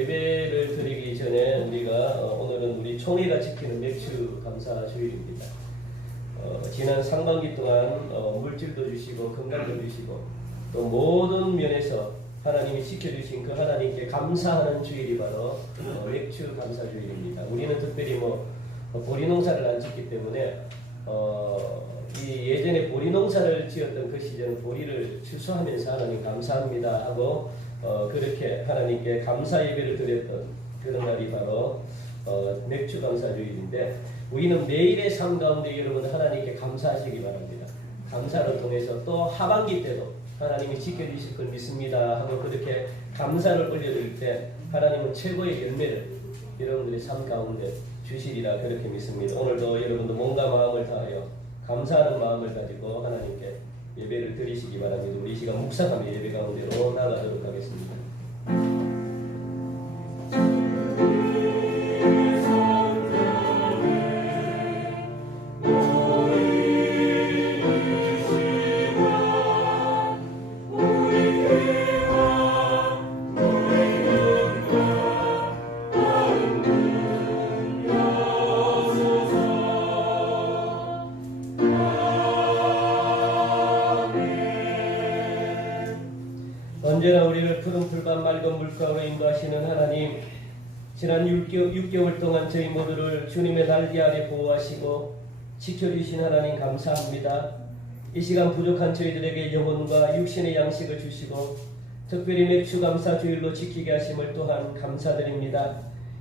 예배를 드리기 전에 우리가 오늘은 우리 총회가 지키는 맥주 감사 주일입니다. 지난 상반기 동안 물질도 주시고 건강도 주시고 또 모든 면에서 하나님이 지켜주신 그 하나님께 감사하는 주일이 바로 맥주 감사 주일입니다. 우리는 특별히 보리 농사를 안 짓기 때문에 이 예전에 보리 농사를 지었던 그 시절은 보리를 추수하면서 하나님 감사합니다 하고 그렇게 하나님께 감사 예배를 드렸던 그런 날이 바로 맥주 감사 주일인데, 우리는 매일의 삶 가운데 여러분 하나님께 감사하시기 바랍니다. 감사를 통해서 또 하반기 때도 하나님이 지켜주실 걸 믿습니다 하고 그렇게 감사를 올려드릴 때 하나님은 최고의 열매를 여러분들의 삶 가운데 주시리라 그렇게 믿습니다. 오늘도 여러분도 몸과 마음을 다하여 감사하는 마음을 가지고 하나님께 예배를 드리시기 바랍니다. 우리 이 시간 묵상하며 예배 가운데로 나가도록 하겠습니다. 언제나 우리를 푸른 풀과 맑은 물가로 인도하시는 하나님, 지난 6개월 동안 저희 모두를 주님의 날개 아래 보호하시고 지켜주신 하나님 감사합니다. 이 시간 부족한 저희들에게 영혼과 육신의 양식을 주시고 특별히 맥주 감사 주일로 지키게 하심을 또한 감사드립니다.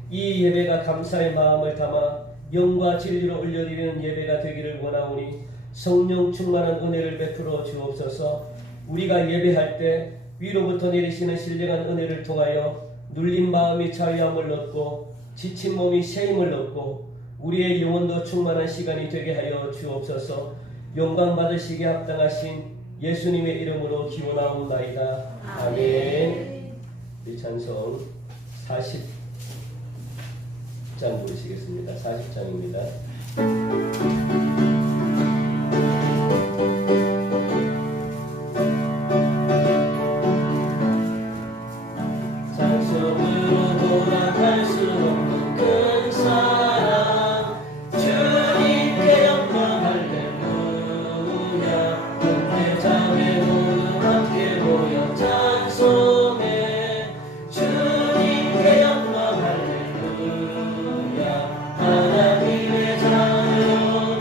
이 예배가 감사의 마음을 담아 영과 진리로 올려드리는 예배가 되기를 원하오니 성령 충만한 은혜를 베풀어 주옵소서. 우리가 예배할 때 위로부터 내리시는 신령한 은혜를 통하여 눌린 마음이 자유함을 얻고 지친 몸이 새 힘을 얻고 우리의 영혼도 충만한 시간이 되게 하여 주옵소서. 영광 받으시기에 합당하신 예수님의 이름으로 기원하옵나이다. 아멘. 이 찬송 40장 부르시겠습니다. 40장입니다. 하나님의 자녀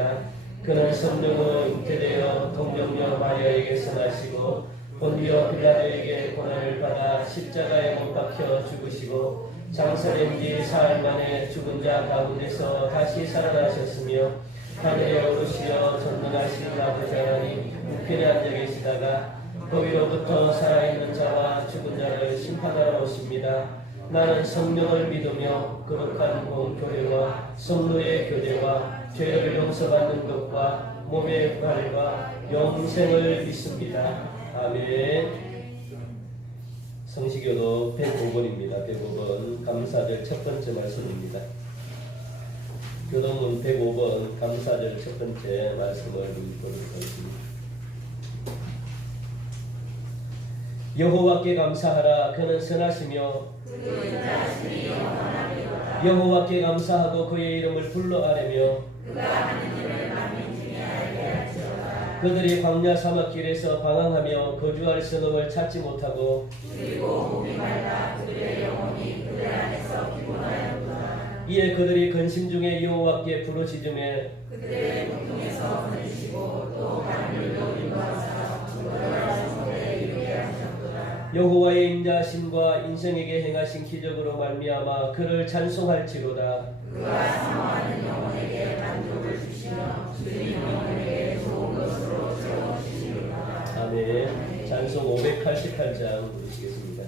하셨습니다. 그는 성령으로 잉태되어 동정녀 마리아에게서 나시고 본디오 빌라도에게 고난을 받아 십자가에 못 박혀 죽으시고 장사된 지 사흘 만에 죽은 자 가운데서 다시 살아나셨으며 하늘에 오르시어 전능하신 아버지 하나님 우편에 앉아 계시다가 거기로부터 살아있는 자와 죽은 자를 심판하러 오십니다. 나는 성령을 믿으며 거룩한 공교회와 성도의 교제와 죄를 용서받는 것과 몸의 부활과 영생을 믿습니다. 아멘. 성시교도 105번입니다. 105번 감사절 첫 번째 말씀입니다. 교동문 105번 감사절 첫 번째 말씀을 읽도록 하겠습니다. 여호와께 감사하라. 그는 선하시며 여호와께 감사하고 그의 이름을 불러 아뢰며 그들이 광야 사막길에서 방황하며 거주할 성읍을 찾지 못하고 그리고 목이 말라 그들의 영혼이 그들 안에서 피곤하였구나. 이에 그들이 근심 중에 여호와께 부르짖으며 그들의 고통에서 건지시고 또 만물도 인도하사 그들을 성에 이르게 하셨구나. 여호와의 인자하심과 인생에게 행하신 기적으로 말미암아 그를 찬송할지로다. 그가 사모하는 영혼에게 만족을 주시며 주님 영혼에게 좋은 것으로 채워주시리로다. 아멘. 찬송 588장 부르시겠습니다.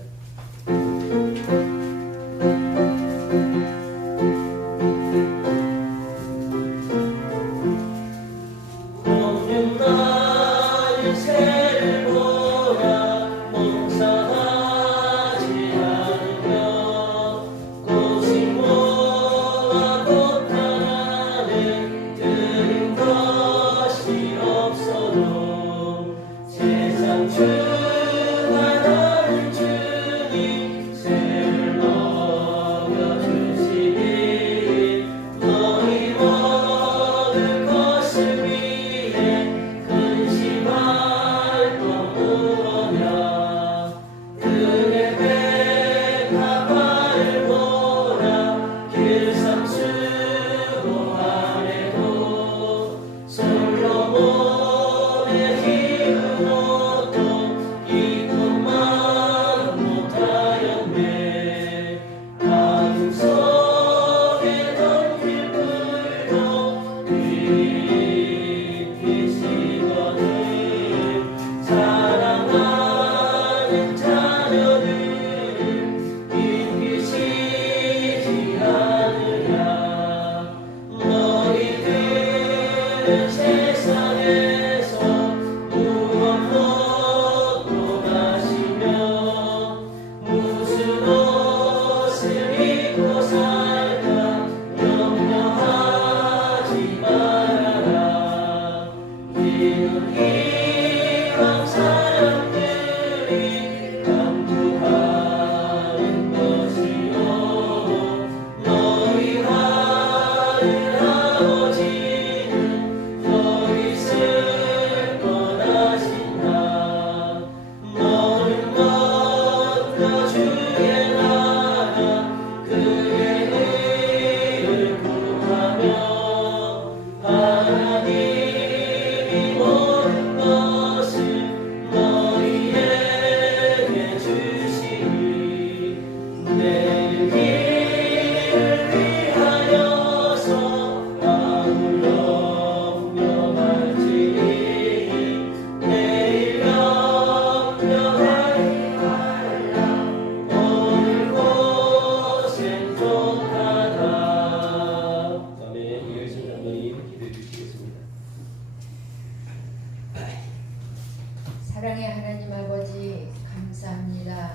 사랑의 하나님 아버지 감사합니다.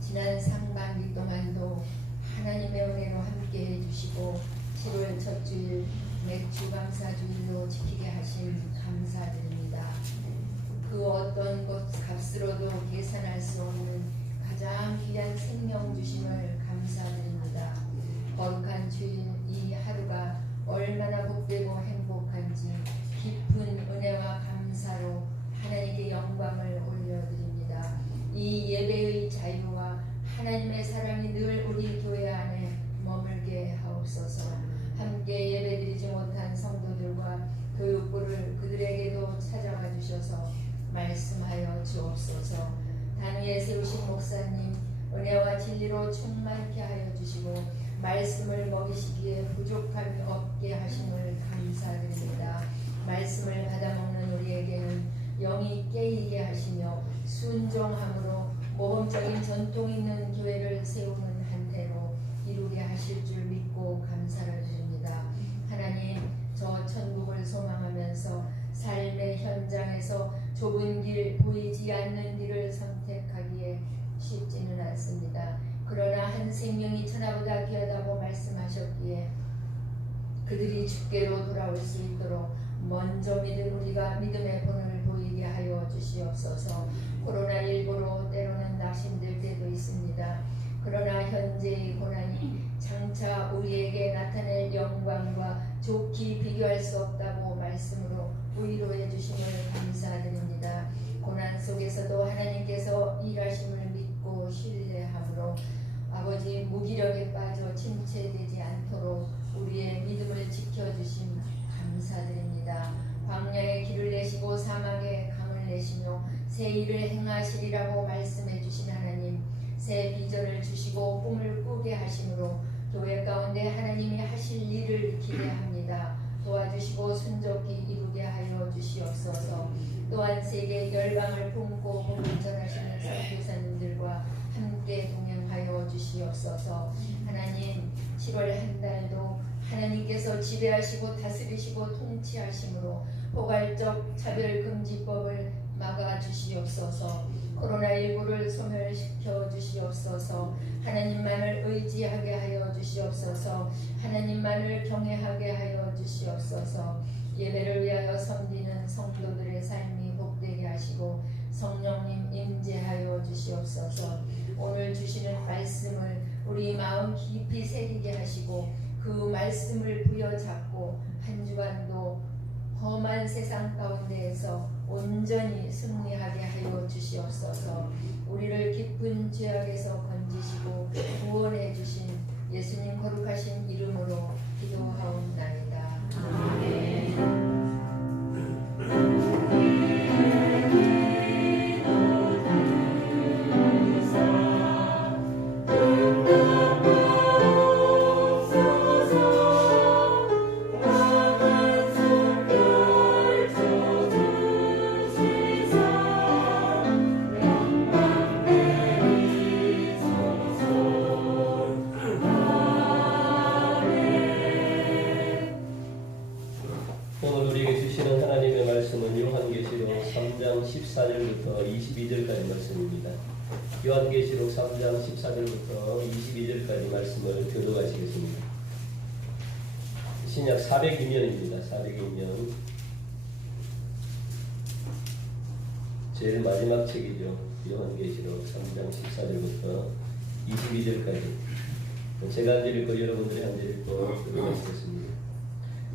지난 상반기 동안도 하나님의 은혜로 함께 해주시고 7월 첫 주일 맥주 감사주일로 지키게 하신 감사드립니다. 그 어떤 것 값으로도 계산할 수 없는 가장 귀한 생명 주심을 감사드립니다. 거룩한 주일 이 하루가 얼마나 복되고 행복한지 깊은 은혜와 감사로 하나님께 영광을 올려드립니다. 이 예배의 자유와 하나님의 사랑이 늘 우리 교회 안에 머물게 하옵소서. 함께 예배드리지 못한 성도들과 주옵소서. 단위에 세우신 목사님 은혜와 진리로 충만케 하여 주시고 말씀을 먹이시기에 부족함이 없게 하심을 감사드립니다. 말씀을 받아먹는 우리에게는 영이 깨이게 하시며 순종함으로 모범적인 전통 있는 교회를 세우는 한 해로 이루게 하실 줄 믿고 감사를 드립니다. 하나님, 저 천국을 소망하면서 삶의 현장에서 좁은 길, 보이지 않는 길을 선택하기에 쉽지는 않습니다. 그러나 한 생명이 천하보다 귀하다고 말씀하셨기에 그들이 주께로 돌아올 수 있도록 먼저 믿은 우리가 믿음의 본을 보이게 하여 주시옵소서. 코로나19로 때로는 낙심될 때도 있습니다. 그러나 현재의 고난이 장차 우리에게 나타낼 영광과 좋게 비교할 수 없다고 말씀으로 위로해 주심을 감사드립니다. 고난 속에서도 하나님께서 일하심을 믿고 신뢰함으로 아버지 무기력에 빠져 침체되지 않도록 우리의 믿음을 지켜주심 감사드립니다. 광야에 길을 내시고 사막에 강을 내시며 새 일을 행하시리라고 말씀해 주신 하나님, 새 비전을 주시고 꿈을 꾸게 하심으로 교회 가운데 하나님이 하실 일을 기대합니다. 도와주시고 순적히 이루게 하여 주시옵소서. 또한 세계 열방을 품고 복음 전하시는 선교사님들과 함께 동행하여 주시옵소서. 하나님, 7월 한 달도 하나님께서 지배하시고 다스리시고 통치하심으로 포괄적 차별금지법을 막아주시옵소서. 코로나19를 소멸시켜 주시옵소서. 하나님만을 의지하게 하여 주시옵소서. 하나님만을 경외하게 하여 주시옵소서. 예배를 위하여 섬기는 성도들의 삶이 복되게 하시고 성령님 임재하여 주시옵소서. 오늘 주시는 말씀을 우리 마음 깊이 새기게 하시고 그 말씀을 부여잡고 한 주간도 험한 세상 가운데에서 온전히 승리하게 하여 주시옵소서. 우리를 깊은 죄악에서 건지시고 구원해 주신 예수님 거룩하신 이름으로 기도하옵나이다. 아멘. 오늘 우리에게 주시는 하나님의 말씀은 요한계시록 3장 14절부터 22절까지 말씀입니다. 요한계시록 3장 14절부터 22절까지 말씀을 교독하시겠습니다. 신약 402면입니다. 402면 제일 마지막 책이죠. 요한계시록 3장 14절부터 22절까지 제가 한 읽고 여러분들이 한 읽고 교독하시겠습니다.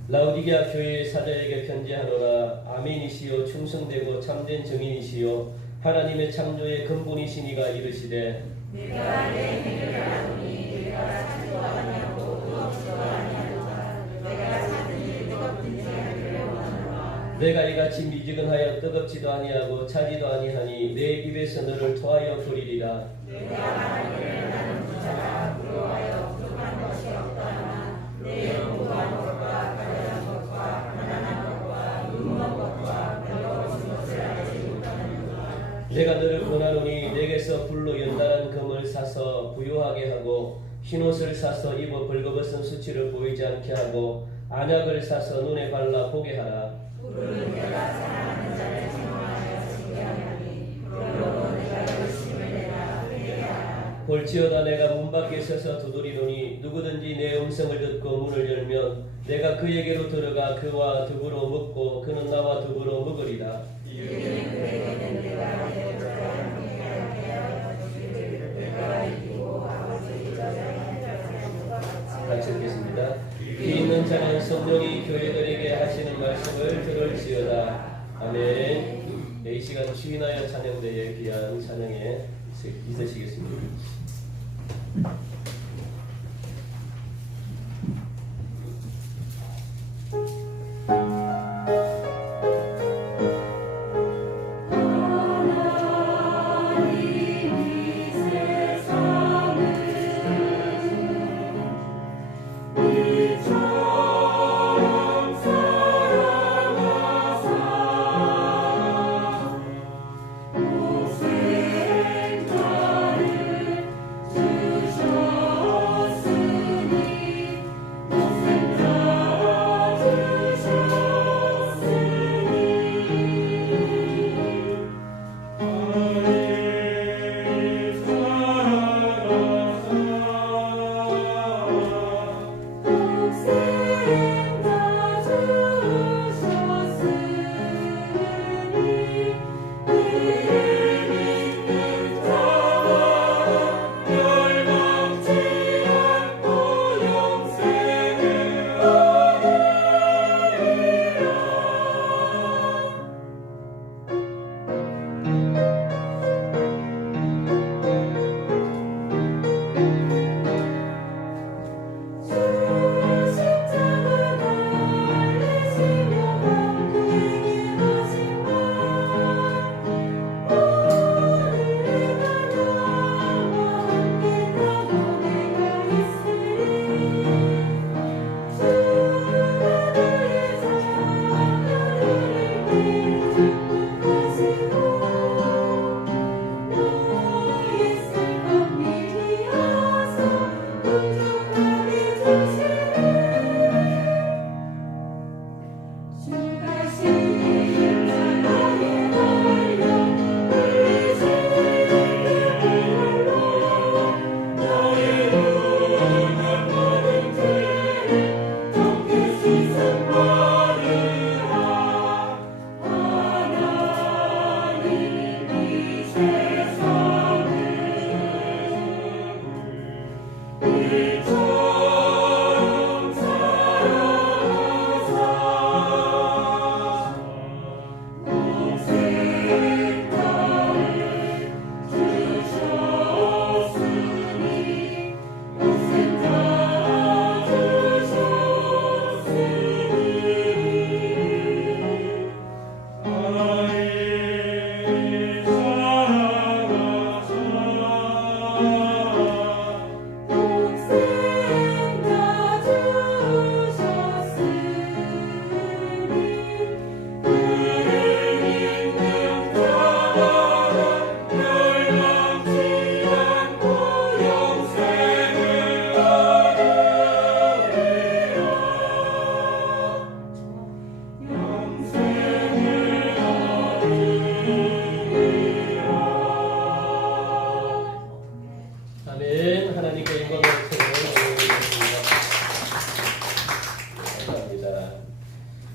라우디게아 교회의 사자에게 편지하노라. 아멘이시요 충성되고 참된 증인이시요 하나님의 창조의 근본이시니가 이르시되 내가 내 행위를 아노니 내가 창조하냐고 무엇도 아니하노라. 내가 찾은 일 뜨겁든지 하기를 원하노라. 내가 이같이 미지근하여 뜨겁지도 아니하고 차지도 아니하니 내 입에서 너를 토하여 버리리라. 내가 말하기를 나는 부자라. 부러워하여 부족한 것이 없다나 내 영구한 것과 가련한 것과 가난한 것과 눈먼 것과 별로 없은 것을 알지 못하느니라. 내가 너를 권하노니 내게서 불로 연단한 금을 사서 부요하게 하고 흰옷을 사서 입어 벌거벗은 수치를 보이지 않게 하고 안약을 사서 눈에 발라 보게 하라. 불은 내가 사랑하는 자를 증오하여 징계하노니 그러므로 내가 열심을 내라 회개하라. 볼지어다 내가 문 밖에 서서 두드리노니 누구든지 내 음성을 듣고 문을 열면 내가 그에게로 들어가 그와 더불어 먹고 그는 나와 더불어 먹으리라. 이는 그에게는 내가 내 것과 함께 하게 하여 주기를 내가 이기고 아버지 같이 읽겠습니다. 귀 있는 자는 성령이 교회들에게 하시는 말씀을 들을지어다. 아멘. 이 시간 주인하여 찬양대에 귀한 찬양에 있으시겠습니다. 하나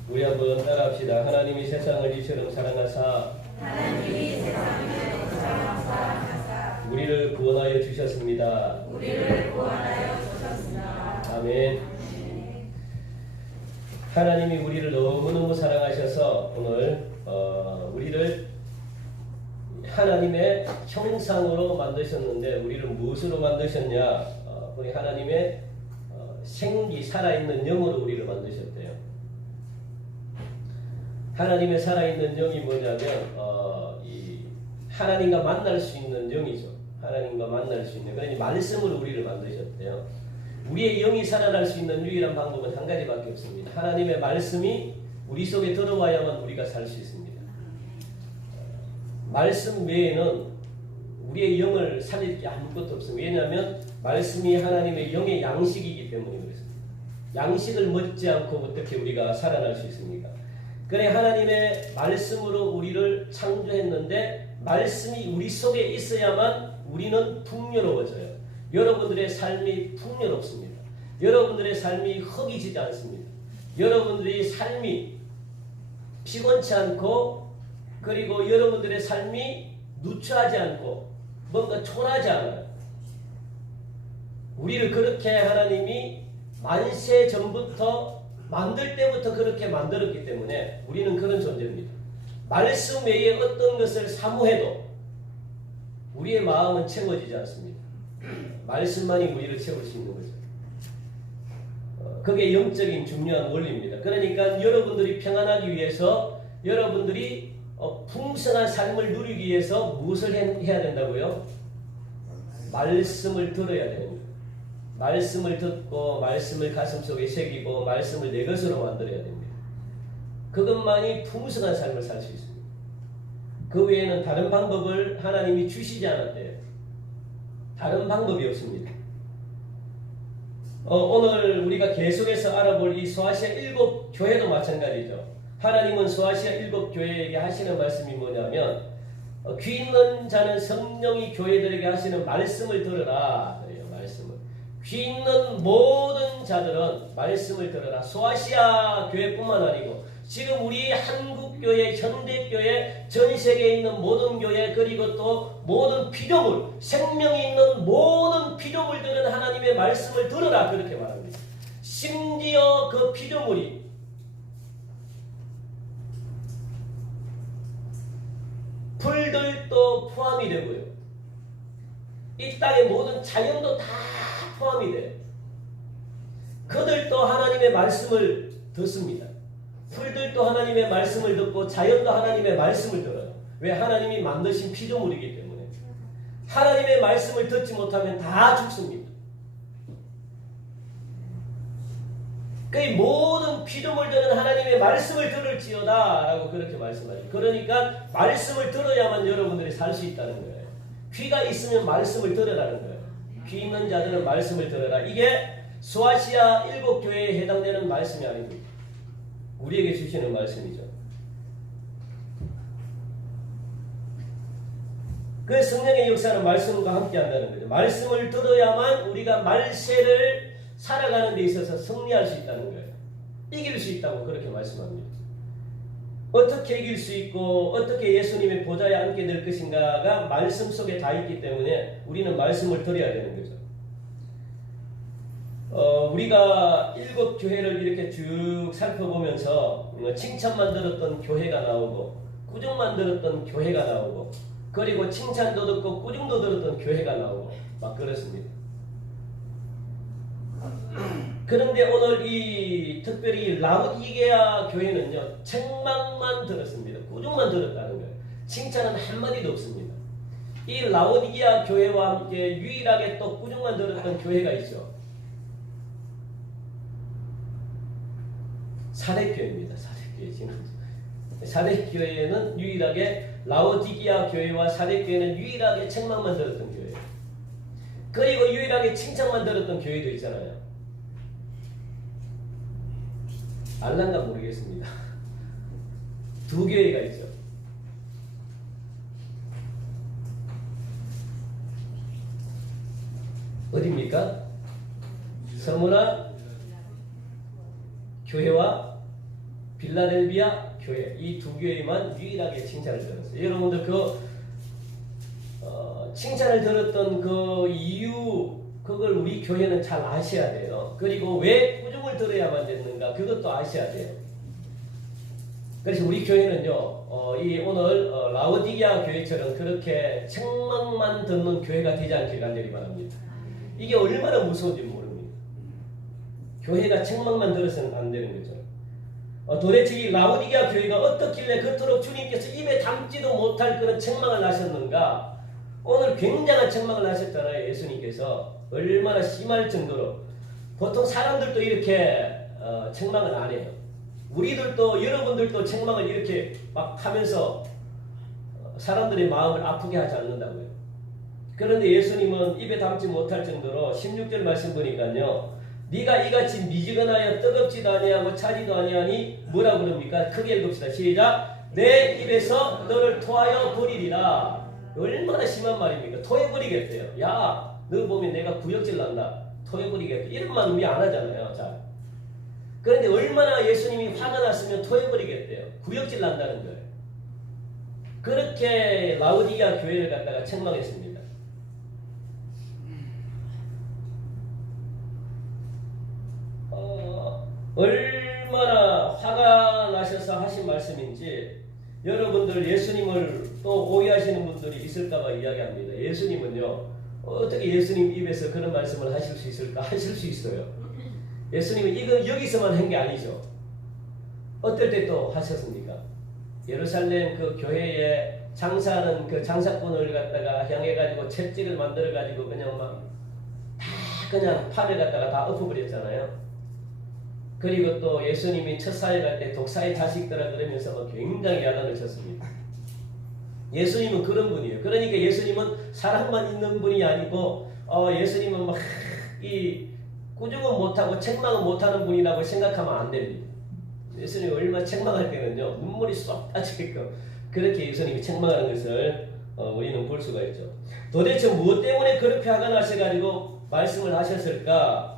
우리 한번 따라합시다. 하나님이 세상을 이처럼 사랑하사 하나님이 세상을 사랑하사 우리를 구원하여 주셨습니다. 우리를 구원하여 주셨습니다. 아멘. 하나님이 우리를 너무너무 사랑하셔서 오늘 우리를 하나님의 형상으로 만드셨는데 우리를 무엇으로 만드셨냐? 우리 하나님의 생기 살아있는 영으로 우리를 만드셨대요. 하나님의 살아있는 영이 뭐냐면 이 하나님과 만날 수 있는 영이죠. 하나님과 만날 수 있는 그러니 말씀으로 우리를 만드셨대요. 우리의 영이 살아날 수 있는 유일한 방법은 한 가지밖에 없습니다. 하나님의 말씀이 우리 속에 들어와야만 우리가 살 수 있습니다. 말씀 외에는 우리의 영을 살릴 게 아무것도 없습니다. 왜냐하면 말씀이 하나님의 영의 양식이기 때문에 그렇습니다. 양식을 먹지 않고 어떻게 우리가 살아날 수 있습니까? 그래 하나님의 말씀으로 우리를 창조했는데 말씀이 우리 속에 있어야만 우리는 풍요로워져요. 여러분들의 삶이 풍요롭습니다. 여러분들의 삶이 허기지지 않습니다. 여러분들의 삶이 피곤치 않고 그리고 여러분들의 삶이 누추하지 않고 뭔가 초라하지 않아요. 우리를 그렇게 하나님이 만세 전부터 만들 때부터 그렇게 만들었기 때문에 우리는 그런 존재입니다. 말씀 외에 어떤 것을 사모해도 우리의 마음은 채워지지 않습니다. 말씀만이 우리를 채울 수 있는 거죠. 그게 영적인 중요한 원리입니다. 그러니까 여러분들이 평안하기 위해서 여러분들이 풍성한 삶을 누리기 위해서 무엇을 해야 된다고요? 말씀을 들어야 됩니다. 말씀을 듣고 말씀을 가슴속에 새기고 말씀을 내 것으로 만들어야 됩니다. 그것만이 풍성한 삶을 살 수 있습니다. 그 외에는 다른 방법을 하나님이 주시지 않았대요. 다른 방법이 없습니다. 오늘 우리가 계속해서 알아볼 이 소아시아 7교회도 마찬가지죠. 하나님은 소아시아 7교회에게 하시는 말씀이 뭐냐면 귀 있는 자는 성령이 교회들에게 하시는 말씀을 들으라. 말씀을. 귀 있는 모든 자들은 말씀을 들으라. 소아시아 교회뿐만 아니고 지금 우리 한국교회, 현대교회, 전 세계에 있는 모든 교회 그리고 또 모든 피조물, 생명이 있는 모든 피조물들은 하나님의 말씀을 들으라 그렇게 말합니다. 심지어 그 피조물이 풀들도 포함이 되고요. 이 땅의 모든 자연도 다 포함이 돼요. 그들도 하나님의 말씀을 듣습니다. 풀들도 하나님의 말씀을 듣고 자연도 하나님의 말씀을 들어요. 왜? 하나님이 만드신 피조물이기 때문에. 하나님의 말씀을 듣지 못하면 다 죽습니다. 그 모든 피조물들은 하나님의 말씀을 들을지어다 라고 그렇게 말씀하죠. 그러니까 말씀을 들어야만 여러분들이 살 수 있다는 거예요. 귀가 있으면 말씀을 들으라는 거예요. 귀 있는 자들은 말씀을 들으라. 이게 소아시아 7교회에 해당되는 말씀이 아닙니다. 우리에게 주시는 말씀이죠. 그 성령의 역사는 말씀과 함께 한다는 거죠. 말씀을 들어야만 우리가 말세를 살아가는 데 있어서 승리할 수 있다는 거예요. 이길 수 있다고 그렇게 말씀합니다. 어떻게 이길 수 있고 어떻게 예수님의 보좌에 앉게 될 것인가가 말씀 속에 다 있기 때문에 우리는 말씀을 들어야 되는 거죠. 우리가 7교회를 이렇게 쭉 살펴보면서 칭찬만 들었던 교회가 나오고 꾸중만 들었던 교회가 나오고 그리고 칭찬도 듣고 꾸중도 들었던 교회가 나오고 막 그렇습니다. 그런데 오늘 이 특별히 라우디게아 교회는요 책망만 들었습니다. 꾸중만 들었다는 거예요. 칭찬은 한마디도 없습니다. 이 라우디게아 교회와 함께 유일하게 또 꾸중만 들었던 교회가 있죠. 사대교회입니다. 사대교회. 사대교회는 유일하게 라우디게아 교회와 사대교회는 유일하게 책망만 들었던 교회예요. 그리고 유일하게 칭찬만 들었던 교회도 있잖아요. 알란가 모르겠습니다. 두 교회가 있죠. 어디입니까? 서문화 교회와 빌라델비아 교회 이 두 교회만 유일하게 칭찬을 들었어요. 여러분들 칭찬을 들었던 그 이유 그걸 우리 교회는 잘 아셔야 돼요. 그리고 왜 꾸중을 들어야만 됐는가 그것도 아셔야 돼요. 그래서 우리 교회는요 이 오늘 라오디게아 교회처럼 그렇게 책망만 듣는 교회가 되지 않길 간절히 바랍니다. 이게 얼마나 무서운지 모릅니다. 교회가 책망만 들어서는 안 되는 거죠. 도대체 이 라오디게아 교회가 어떻길래 그토록 주님께서 입에 담지도 못할 그런 책망을 하셨는가. 오늘 굉장한 책망을 하셨잖아요. 예수님께서 얼마나 심할 정도로. 보통 사람들도 이렇게 책망을 안 해요. 우리들도 여러분들도 책망을 이렇게 막 하면서 사람들의 마음을 아프게 하지 않는다고요. 그런데 예수님은 입에 담지 못할 정도로 16절 말씀 보니까요. 네가 이같이 미지근하여 뜨겁지도 아니하고 차지도 아니하니 뭐라 그럽니까? 크게 읽읍시다. 시작. 내 입에서 너를 토하여 버리리라. 얼마나 심한 말입니까? 토해버리겠대요. 야, 너 보면 내가 구역질 난다. 토해버리겠다. 이런 말 우리 안 하잖아요. 자, 그런데 얼마나 예수님이 화가 났으면 토해버리겠대요. 구역질 난다는 거예요. 그렇게 라오디게아 교회를 갖다가 책망했습니다. 얼마나 화가 나셔서 하신 말씀인지 여러분들 예수님을 또 오해하시는 분들이 있을까봐 이야기합니다. 예수님은요 어떻게 예수님 입에서 그런 말씀을 하실 수 있을까? 하실 수 있어요. 예수님은 이거 여기서만 한 게 아니죠. 어떨 때 또 하셨습니까? 예루살렘 그 교회에 장사하는 그 장사꾼을 갖다가 향해가지고 채찍을 만들어가지고 그냥 막 다 그냥 팔을 갖다가 다 엎어버렸잖아요. 그리고 또 예수님이 첫 사회 갈 때 독사의 자식들아 그러면서 막 굉장히 야단을 쳤습니다. 예수님은 그런 분이에요. 그러니까 예수님은 사랑만 있는 분이 아니고 예수님은 막 이 꾸중은 못하고 책망은 못하는 분이라고 생각하면 안 됩니다. 예수님이 얼마나 책망할 때는요 눈물이 쏙 빠지게끔 그렇게 예수님이 책망하는 것을 우리는 볼 수가 있죠. 도대체 무엇 때문에 그렇게 화가 나셔가지고 말씀을 하셨을까?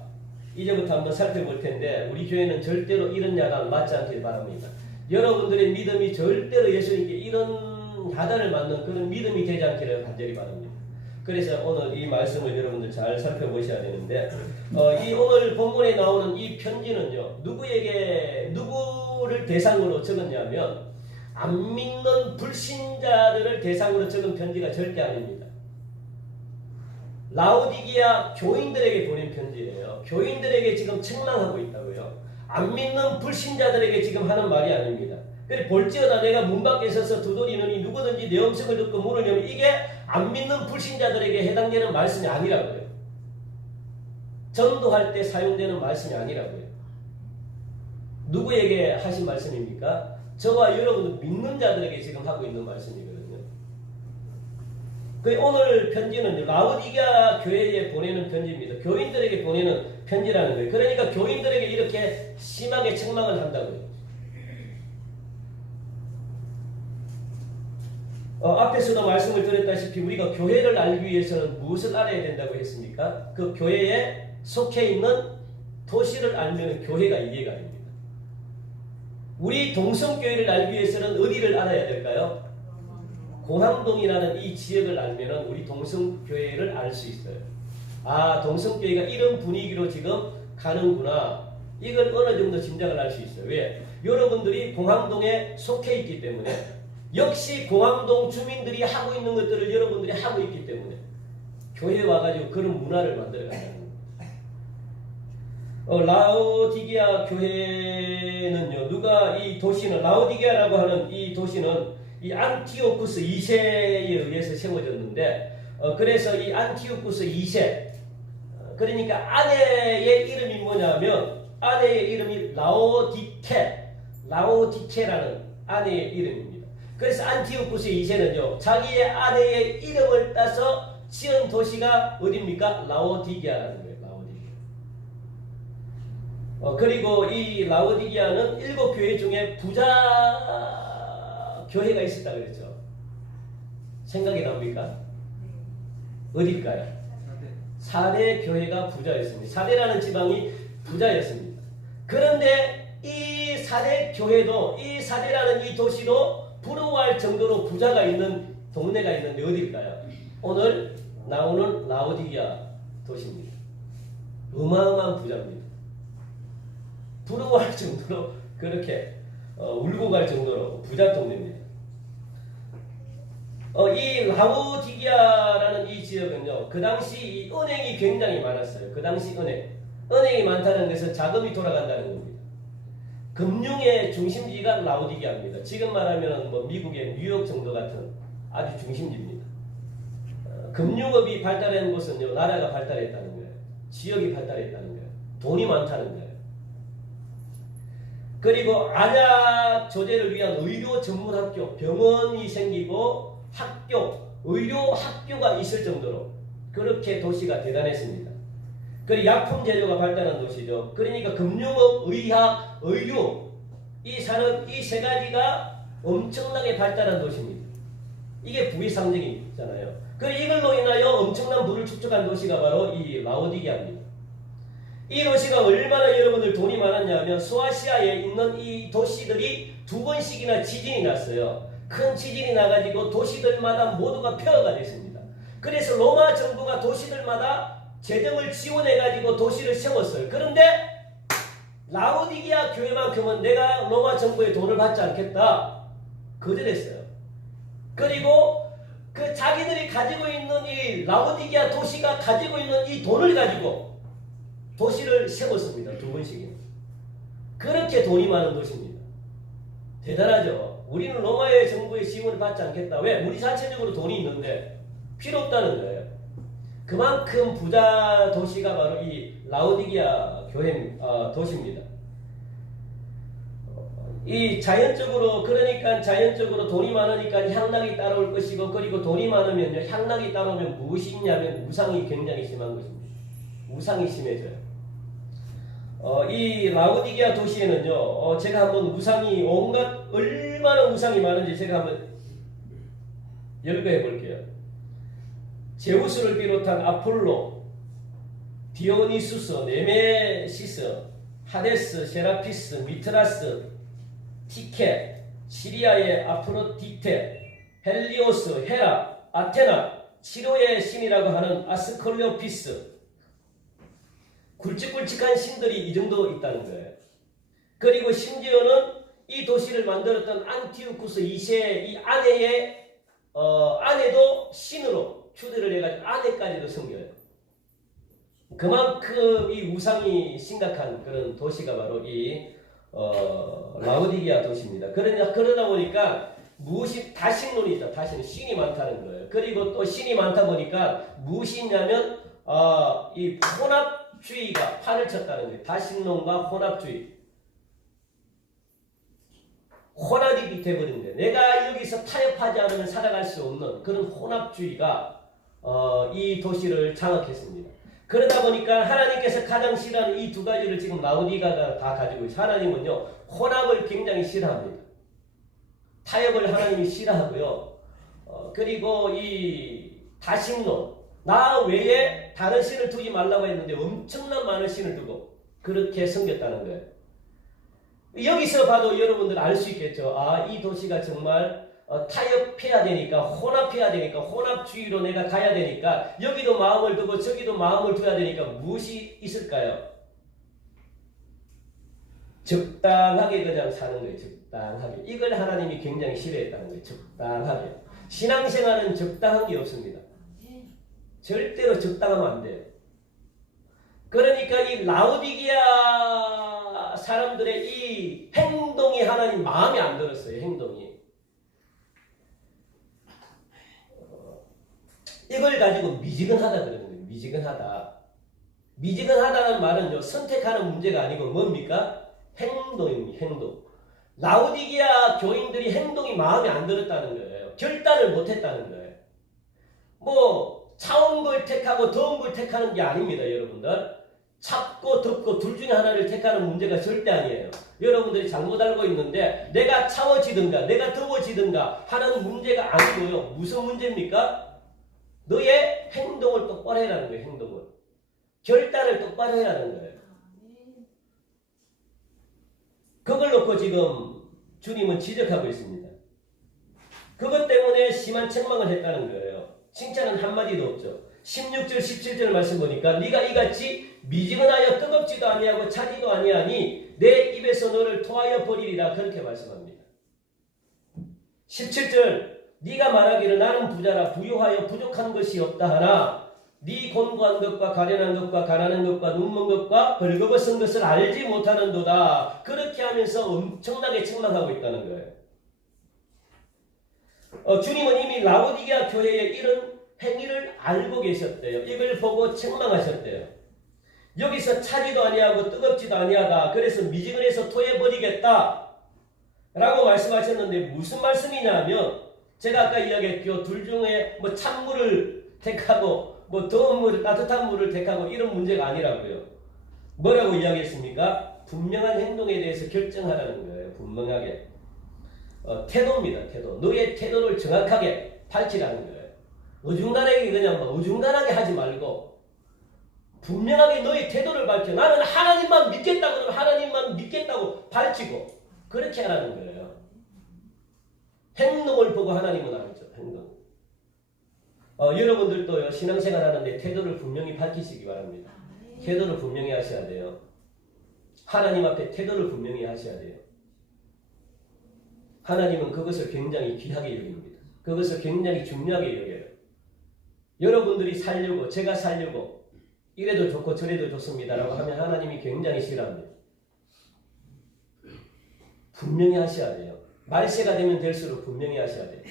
이제부터 한번 살펴볼 텐데 우리 교회는 절대로 이런 야단 맞지 않길 바랍니다. 여러분들의 믿음이 절대로 예수님께 이런 야단을 맞는 그런 믿음이 되지 않기를 간절히 바랍니다. 그래서 오늘 이 말씀을 여러분들 잘 살펴보셔야 되는데 이 오늘 본문에 나오는 이 편지는요 누구를 대상으로 적었냐면 안 믿는 불신자들을 대상으로 적은 편지가 절대 아닙니다. 라오디게아 교인들에게 보낸 편지예요. 교인들에게 지금 책망하고 있다고요. 안 믿는 불신자들에게 지금 하는 말이 아닙니다. 그래 볼지어다 내가 문 밖에 서서 두드리느니 누구든지 내 음성을 듣고 문을 열면 이게 안 믿는 불신자들에게 해당되는 말씀이 아니라고요. 전도할 때 사용되는 말씀이 아니라고요. 누구에게 하신 말씀입니까? 저와 여러분들 믿는 자들에게 지금 하고 있는 말씀이거든요. 그 오늘 편지는 라오디게아 교회에 보내는 편지입니다. 교인들에게 보내는 편지라는 거예요. 그러니까 교인들에게 이렇게 심하게 책망을 한다고요. 앞에서도 말씀을 드렸다시피 우리가 교회를 알기 위해서는 무엇을 알아야 된다고 했습니까? 그 교회에 속해 있는 도시를 알면 교회가 이해가 됩니다. 우리 동성교회를 알기 위해서는 어디를 알아야 될까요? 공항동이라는 이 지역을 알면 우리 동성교회를 알 수 있어요. 아, 동성교회가 이런 분위기로 지금 가는구나. 이걸 어느 정도 짐작을 할 수 있어요. 왜? 여러분들이 공항동에 속해 있기 때문에 역시 공항동 주민들이 하고 있는 것들을 여러분들이 하고 있기 때문에 교회에 와가지고 그런 문화를 만들어간다는 거예요. 라오디게아 교회는요, 누가 이 도시는 라오디게아라고 하는 이 도시는 이 안티오쿠스 2세에 의해서 세워졌는데 그래서 이 안티오쿠스 2세 그러니까 아내의 이름이 뭐냐면 아내의 이름이 라오디케라는 아내의 이름입니다. 그래서 안티오쿠스 2세는요 자기의 아내의 이름을 따서 지은 도시가 어디입니까? 라오디게아라는 거예요. 라오디게아. 그리고 이 라오디게아는 7교회 중에 부자 교회가 있었다 그랬죠. 생각이 납니까? 어딜까요? 사대 교회가 부자였습니다. 사대라는 지방이 부자였습니다. 그런데 이 사대 교회도 이 사대라는 이 도시도 부러워할 정도로 부자가 있는 동네가 있는데 어디일까요? 오늘 나오는 라오디게아 도시입니다. 어마어마한 부자입니다. 부러워할 정도로 그렇게 울고 갈 정도로 부자 동네입니다. 이 라오디게아라는 이 지역은요, 그 당시 이 은행이 굉장히 많았어요. 그 당시 은행이 많다는 것은 자금이 돌아간다는 겁니다. 금융의 중심지가 라오디게아입니다. 지금 말하면 뭐 미국의 뉴욕 정도 같은 아주 중심지입니다. 금융업이 발달한 곳은요, 나라가 발달했다는 거예요. 지역이 발달했다는 거예요. 돈이 많다는 거예요. 그리고 안약 조제를 위한 의료 전문 학교, 병원이 생기고 학교, 의료 학교가 있을 정도로 그렇게 도시가 대단했습니다. 그리고 약품 제조가 발달한 도시죠. 그러니까 금융업, 의학, 의료 이 산업 이 세 가지가 엄청나게 발달한 도시입니다. 이게 부의 상징이잖아요. 그리고 이걸로 인하여 엄청난 부를 축적한 도시가 바로 이 라오디게아입니다. 이 도시가 얼마나 여러분들 돈이 많았냐면 소아시아에 있는 이 도시들이 2번씩이나 지진이 났어요. 큰 지진이 나가지고 도시들마다 모두가 폐허가 됐습니다. 그래서 로마 정부가 도시들마다 재정을 지원해가지고 도시를 세웠어요. 그런데 라오디게아 교회만큼은 내가 로마 정부의 돈을 받지 않겠다. 거절했어요. 그리고 그 자기들이 가지고 있는 이 라오디게아 도시가 가지고 있는 이 돈을 가지고 도시를 세웠습니다. 2번씩이나. 그렇게 돈이 많은 도시입니다. 대단하죠. 우리는 로마의 정부의 지원을 받지 않겠다. 왜? 우리 자체적으로 돈이 있는데 필요 없다는 거예요. 그만큼 부자 도시가 바로 이 라오디게아 도시입니다. 이 자연적으로 그러니까 자연적으로 돈이 많으니까 향락이 따라올 것이고 그리고 돈이 많으면요 향락이 따라오면 무엇이 있냐면 우상이 굉장히 심한 것입니다. 우상이 심해져요. 이 라오디게아 도시에는요 제가 한번 우상이 온갖 얼마나 우상이 많은지 제가 한번 열거해 볼게요. 제우스를 비롯한 아폴로, 디오니수스, 네메시스, 하데스, 세라피스, 미트라스, 티케, 시리아의 아프로디테, 헬리오스, 헤라, 아테나, 치료의 신이라고 하는 아스클레오피스, 굵직굵직한 신들이 이 정도 있다는 거예요. 그리고 심지어는 이 도시를 만들었던 안티오쿠스 2세의 이 아내도 신으로 추대를 해가지고 아내까지도 섬겨요. 그만큼 이 우상이 심각한 그런 도시가 바로 이 라오디게아 도시입니다. 그러다 보니까 무엇이 다신론이 있다. 다신 신이 많다는 거예요. 그리고 또 신이 많다 보니까 무엇이 있냐면 이 혼합주의가 판을 쳤다는 거예요. 다신론과 혼합주의. 혼합이 돼버린 거예요. 내가 여기서 타협하지 않으면 살아갈 수 없는 그런 혼합주의가 이 도시를 장악했습니다. 그러다 보니까 하나님께서 가장 싫어하는 이 두 가지를 지금 라오디게아가 다 가지고 있어요. 하나님은요 혼합을 굉장히 싫어합니다. 타협을 하나님이 싫어하고요. 그리고 이 다신론 나 외에 다른 신을 두지 말라고 했는데 엄청난 많은 신을 두고 그렇게 섬겼다는 거예요. 여기서 봐도 여러분들 알 수 있겠죠. 이 도시가 정말 타협해야 되니까 혼합해야 되니까 혼합주의로 내가 가야 되니까 여기도 마음을 두고 저기도 마음을 둬야 되니까 무엇이 있을까요? 적당하게 그냥 사는 거예요. 적당하게. 이걸 하나님이 굉장히 싫어했다는 거예요. 적당하게. 신앙생활은 적당한 게 없습니다. 절대로 적당하면 안 돼요. 그러니까 이 라오디게아 사람들의 이 행동이 하나님 마음에 안 들었어요. 행동이. 이걸 가지고 미지근하다 그러는 거예요. 미지근하다. 미지근하다는 말은요. 선택하는 문제가 아니고 뭡니까? 행동입니다. 행동. 라오디게아 교인들이 행동이 마음에 안 들었다는 거예요. 결단을 못했다는 거예요. 뭐 차운 걸 택하고 더운 걸 택하는 게 아닙니다. 여러분들. 찹고 덥고 둘 중에 하나를 택하는 문제가 절대 아니에요. 여러분들이 잘못 알고 있는데 내가 차워지든가 내가 더워지든가 하는 문제가 아니고요. 무슨 문제입니까? 너의 행동을 똑바로 해라는 거예요. 행동을. 결단을 똑바로 해라는 거예요. 그걸 놓고 지금 주님은 지적하고 있습니다. 그것 때문에 심한 책망을 했다는 거예요. 칭찬은 한마디도 없죠. 16절 17절 말씀 보니까 네가 이같이 미지근하여 뜨겁지도 아니하고 차지도 아니하니 내 입에서 너를 토하여 버리리라 그렇게 말씀합니다. 17절 네가 말하기를 나는 부자라 부유하여 부족한 것이 없다 하나 네 곤고한 것과 가련한 것과 가난한 것과 눈먼 것과 벌거벗은 것을 알지 못하는도다. 그렇게 하면서 엄청나게 책망하고 있다는 거예요. 주님은 이미 라오디게아 교회의 이런 행위를 알고 계셨대요. 이걸 보고 책망하셨대요. 여기서 차지도 아니하고 뜨겁지도 아니하다. 그래서 미지근해서 토해버리겠다 라고 말씀하셨는데 무슨 말씀이냐면 제가 아까 이야기했죠. 둘 중에 뭐 찬물을 택하고 뭐 더운 물, 따뜻한 물을 택하고 이런 문제가 아니라고요. 뭐라고 이야기했습니까? 분명한 행동에 대해서 결정하라는 거예요. 분명하게. 태도입니다. 태도. 너의 태도를 정확하게 밝히라는 거예요. 어중간하게 그냥 막 어중간하게 하지 말고 분명하게 너의 태도를 밝혀. 나는 하나님만 믿겠다 그러면 하나님만 믿겠다고 밝히고 그렇게 하라는 거예요. 행동을 보고 하나님은 알죠. 행동. 여러분들도요, 신앙생활 하는데 태도를 분명히 밝히시기 바랍니다. 태도를 분명히 하셔야 돼요. 하나님 앞에 태도를 분명히 하셔야 돼요. 하나님은 그것을 굉장히 귀하게 여깁니다. 그것을 굉장히 중요하게 여겨요. 여러분들이 살려고, 제가 살려고, 이래도 좋고 저래도 좋습니다라고 하면 하나님이 굉장히 싫어합니다. 분명히 하셔야 돼요. 말세가 되면 될수록 분명히 하셔야 돼요.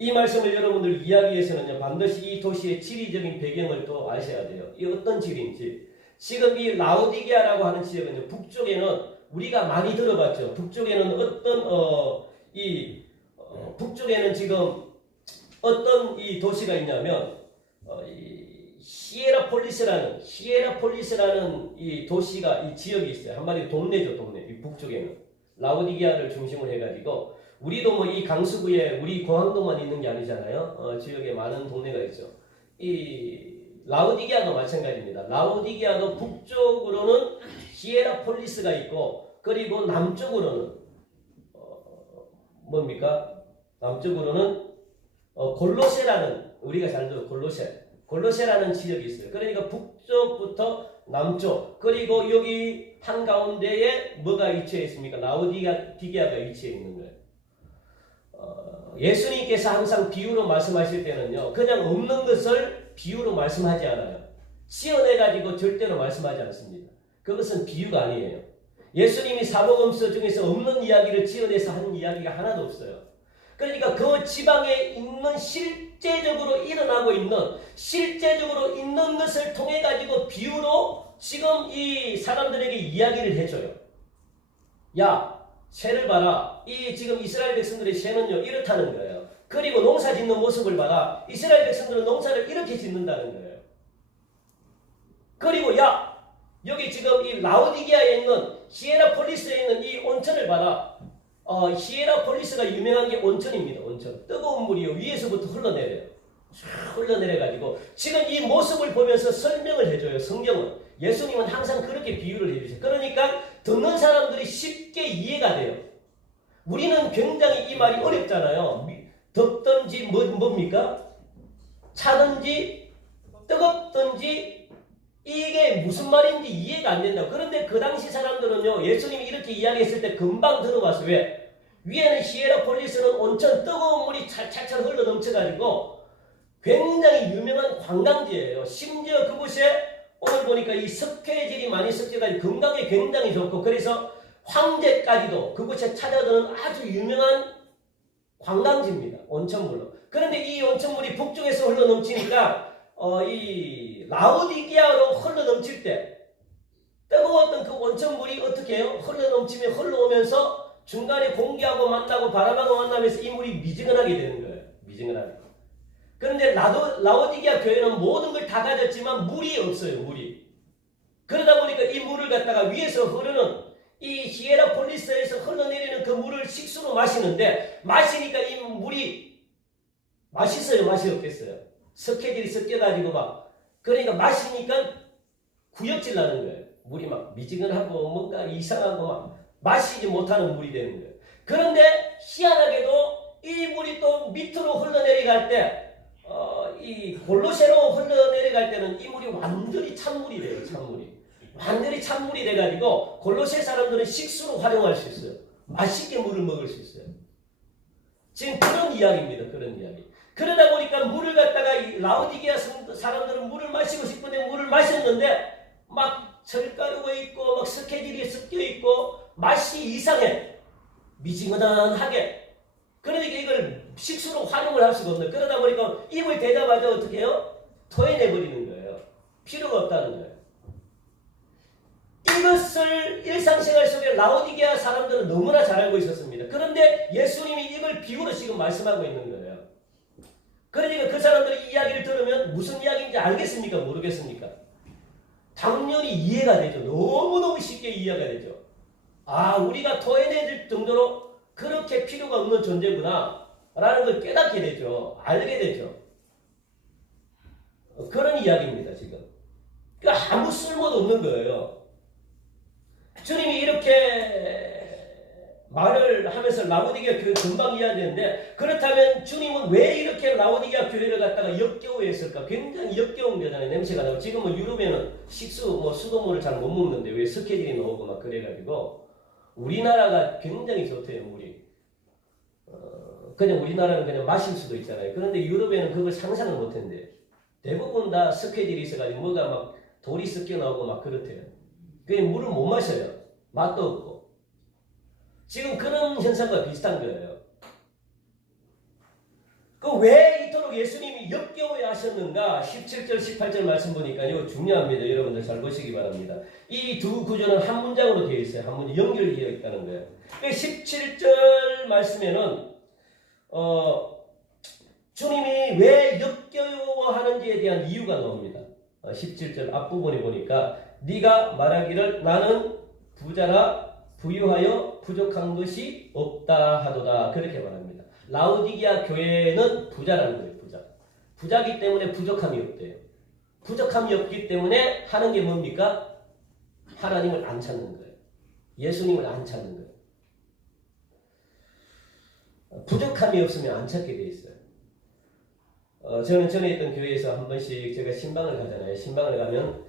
이 말씀을 여러분들 이해하기 위해서는요, 반드시 이 도시의 지리적인 배경을 또 아셔야 돼요. 이 어떤 지리인지. 지금 이 라오디게아라고 하는 지역은요, 북쪽에는 우리가 많이 들어봤죠. 북쪽에는 북쪽에는 지금 어떤 이 도시가 있냐면, 이 히에라폴리스라는 이 도시가, 이 지역이 있어요. 한마디로 동네죠, 동네. 이 북쪽에는. 라오디게아를 중심으로 해가지고, 우리도 뭐 이 강수구에 우리 공항도만 있는 게 아니잖아요. 지역에 많은 동네가 있죠. 이 라오디게아도 마찬가지입니다. 라오디게아도 북쪽으로는 히에라폴리스가 있고 그리고 남쪽으로는 뭡니까? 남쪽으로는 골로세라는 우리가 잘 들어 골로세라는 지역이 있어요. 그러니까 북쪽부터 남쪽 그리고 여기 한가운데에 뭐가 위치해 있습니까? 라오디게아가 위치해 있는 거예요. 예수님께서 항상 비유로 말씀하실 때는요, 그냥 없는 것을 비유로 말씀하지 않아요. 지어내가지고 절대로 말씀하지 않습니다. 그것은 비유가 아니에요. 예수님이 사복음서 중에서 없는 이야기를 지어내서 하는 이야기가 하나도 없어요. 그러니까 그 지방에 있는 실제적으로 일어나고 있는 것을 통해 가지고 비유로 지금 이 사람들에게 이야기를 해줘요. 야, 새를 봐라. 이 지금 이스라엘 백성들의 새는요 이렇다는 거예요. 그리고 농사 짓는 모습을 봐라. 이스라엘 백성들은 농사를 이렇게 짓는다는 거예요. 그리고 야, 여기 지금 이 라오디게아에 있는 히에라폴리스에 있는 이 온천을 봐라. 히에라폴리스가 유명한 게 온천입니다. 온천. 뜨거운 물이요 위에서부터 흘러내려요. 흘러내려가지고 지금 이 모습을 보면서 설명을 해줘요. 성경은. 예수님은 항상 그렇게 비유를 해주세요. 그러니까 듣는 사람들이 쉽게 이해가 돼요. 우리는 굉장히 이 말이 어렵잖아요. 덥든지 뭡니까? 차든지 뜨겁든지 이게 무슨 말인지 이해가 안 된다고. 그런데 그 당시 사람들은요, 예수님이 이렇게 이야기했을 때 금방 들어봤어요. 왜? 위에는 히에라폴리스는 온천 뜨거운 물이 찰찰찰 흘러 넘쳐가지고 굉장히 유명한 관광지예요. 심지어 그곳에 오늘 보니까 이 석회질이 많이 섞여가지고 건강에 굉장히 좋고 그래서 황제까지도 그곳에 찾아드는 아주 유명한 관광지입니다. 온천물로. 그런데 이 온천물이 북쪽에서 흘러넘치니까 이 라오디게아로 흘러넘칠 때 뜨거웠던 그 온천물이 어떻게 해요? 흘러넘치면 흘러오면서 중간에 공기하고 만나고 바람하고 만나면서 이 물이 미지근하게 되는 거예요. 미지근하게. 그런데 라오디게아 교회는 모든 걸 다 가졌지만 물이 없어요. 물이. 그러다 보니까 이 물을 갖다가 위에서 흐르는 이 히에라폴리스에서 흘러내리는 그 물을 식수로 마시는데 마시니까 이 물이 맛있어요? 맛이 없겠어요? 석회질이 섞여가지고 막 그러니까 마시니까 구역질 나는 거예요. 물이 막 미지근하고 뭔가 이상하고 막 마시지 못하는 물이 되는 거예요. 그런데 희한하게도 이 물이 또 밑으로 흘러내려갈 때 이 골로새로 흘러내려갈 때는 이 물이 완전히 찬물이 돼요. 찬물이. 완전히 찬물이 돼가지고 골로새 사람들은 식수로 활용할 수 있어요. 맛있게 물을 먹을 수 있어요. 지금 그런 이야기입니다. 그런 이야기. 그러다 보니까 물을 갖다가 라오디게아 사람들은 물을 마시고 싶은데 물을 마셨는데 막 철가루가 있고 막 스케줄이 섞여 있고 맛이 이상해. 미지근하게. 그러니까 이걸 식수로 활용을 할 수가 없는. 그러다 보니까 입을 대자마자 어떻게 해요? 토해내버리는 거예요. 필요가 없다는 거예요. 이것을 일상생활 속에 라오디게아 사람들은 너무나 잘 알고 있었습니다. 그런데 예수님이 이걸 비유로 지금 말씀하고 있는 거예요. 그러니까 그 사람들이 이 이야기를 들으면 무슨 이야기인지 알겠습니까? 모르겠습니까? 당연히 이해가 되죠. 너무너무 쉽게 이해가 되죠. 아, 우리가 토해낼 정도로 그렇게 필요가 없는 존재구나 라는 걸 깨닫게 되죠. 알게 되죠. 그런 이야기입니다. 지금. 그러니까 아무 쓸모도 없는 거예요. 주님이 이렇게 말을 하면서 라오디게아 교회 금방 이야기했는데, 그렇다면 주님은 왜 이렇게 라오디게아 교회를 갖다가 역겨워했을까? 굉장히 역겨운 거잖아요. 냄새가 나고. 지금은 유럽에는 식수, 수돗물을 잘 못 먹는데 왜 스케줄이 나오고 막 그래가지고 우리나라가 굉장히 좋대요. 물이. 그냥 우리나라는 그냥 마실 수도 있잖아요. 그런데 유럽에는 그걸 상상을 못했는데 대부분 다 스케줄이 있어가지고 뭐가 막 돌이 섞여 나오고 막 그렇대요. 그게 물을 못 마셔요. 맛도 없고. 지금 그런 현상과 비슷한 거예요. 그 왜 이토록 예수님이 역겨워해 하셨는가? 17절, 18절 말씀 보니까 이거 중요합니다. 여러분들 잘 보시기 바랍니다. 이 두 구조는 한 문장으로 되어 있어요. 한 문장 연결되어 있다는 거예요. 17절 말씀에는 주님이 왜 역겨워하는지에 대한 이유가 나옵니다. 17절 앞부분에 보니까 네가 말하기를 나는 부자라 부유하여 부족한 것이 없다 하도다. 그렇게 말합니다. 라오디게아 교회는 부자라는 거예요. 부자. 부자기 때문에 부족함이 없대요. 부족함이 없기 때문에 하는 게 뭡니까? 하나님을 안 찾는 거예요. 예수님을 안 찾는 거예요. 부족함이 없으면 안 찾게 돼 있어요. 저는 전에 있던 교회에서 한 번씩 제가 신방을 가잖아요. 신방을 가면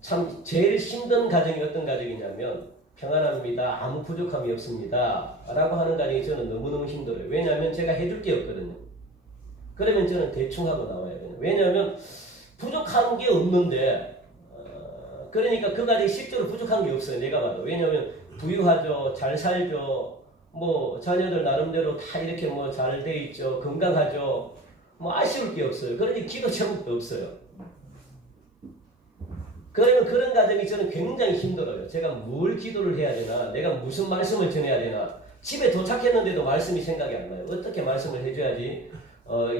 참 제일 힘든 가정이 어떤 가정이냐면 평안합니다. 아무 부족함이 없습니다. 라고 하는 가정이 저는 너무너무 힘들어요. 왜냐하면 제가 해줄 게 없거든요. 그러면 저는 대충 하고 나와야 돼요. 왜냐하면 부족한 게 없는데 그러니까 그 가정이 실제로 부족한 게 없어요. 내가 봐도. 왜냐하면 부유하죠. 잘 살죠. 자녀들 나름대로 다 이렇게 잘 돼 있죠. 건강하죠. 아쉬울 게 없어요. 그러니 기도 제목도 없어요. 그러면 그런 가정이 저는 굉장히 힘들어요. 제가 뭘 기도를 해야 되나? 내가 무슨 말씀을 전해야 되나? 집에 도착했는데도 말씀이 생각이 안 나요. 어떻게 말씀을 해줘야지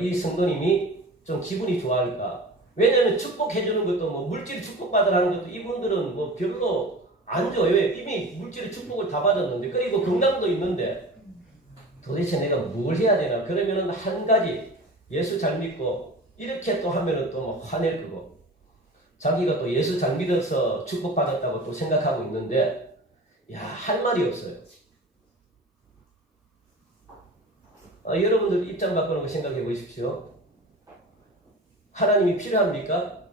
이 성도님이 좀 기분이 좋아할까? 왜냐하면 축복해주는 것도 물질 축복받으라는 것도 이분들은 별로 안 좋아요. 왜? 이미 물질의 축복을 다 받았는데, 그리고 건강도 있는데 도대체 내가 뭘 해야 되나? 그러면은 한 가지 예수 잘 믿고 이렇게 또 하면은 또 화낼 거고, 자기가 또 예수 잘 믿어서 축복받았다고 또 생각하고 있는데, 할 말이 없어요. 여러분들 입장 바꾸는 거 생각해 보십시오. 하나님이 필요합니까?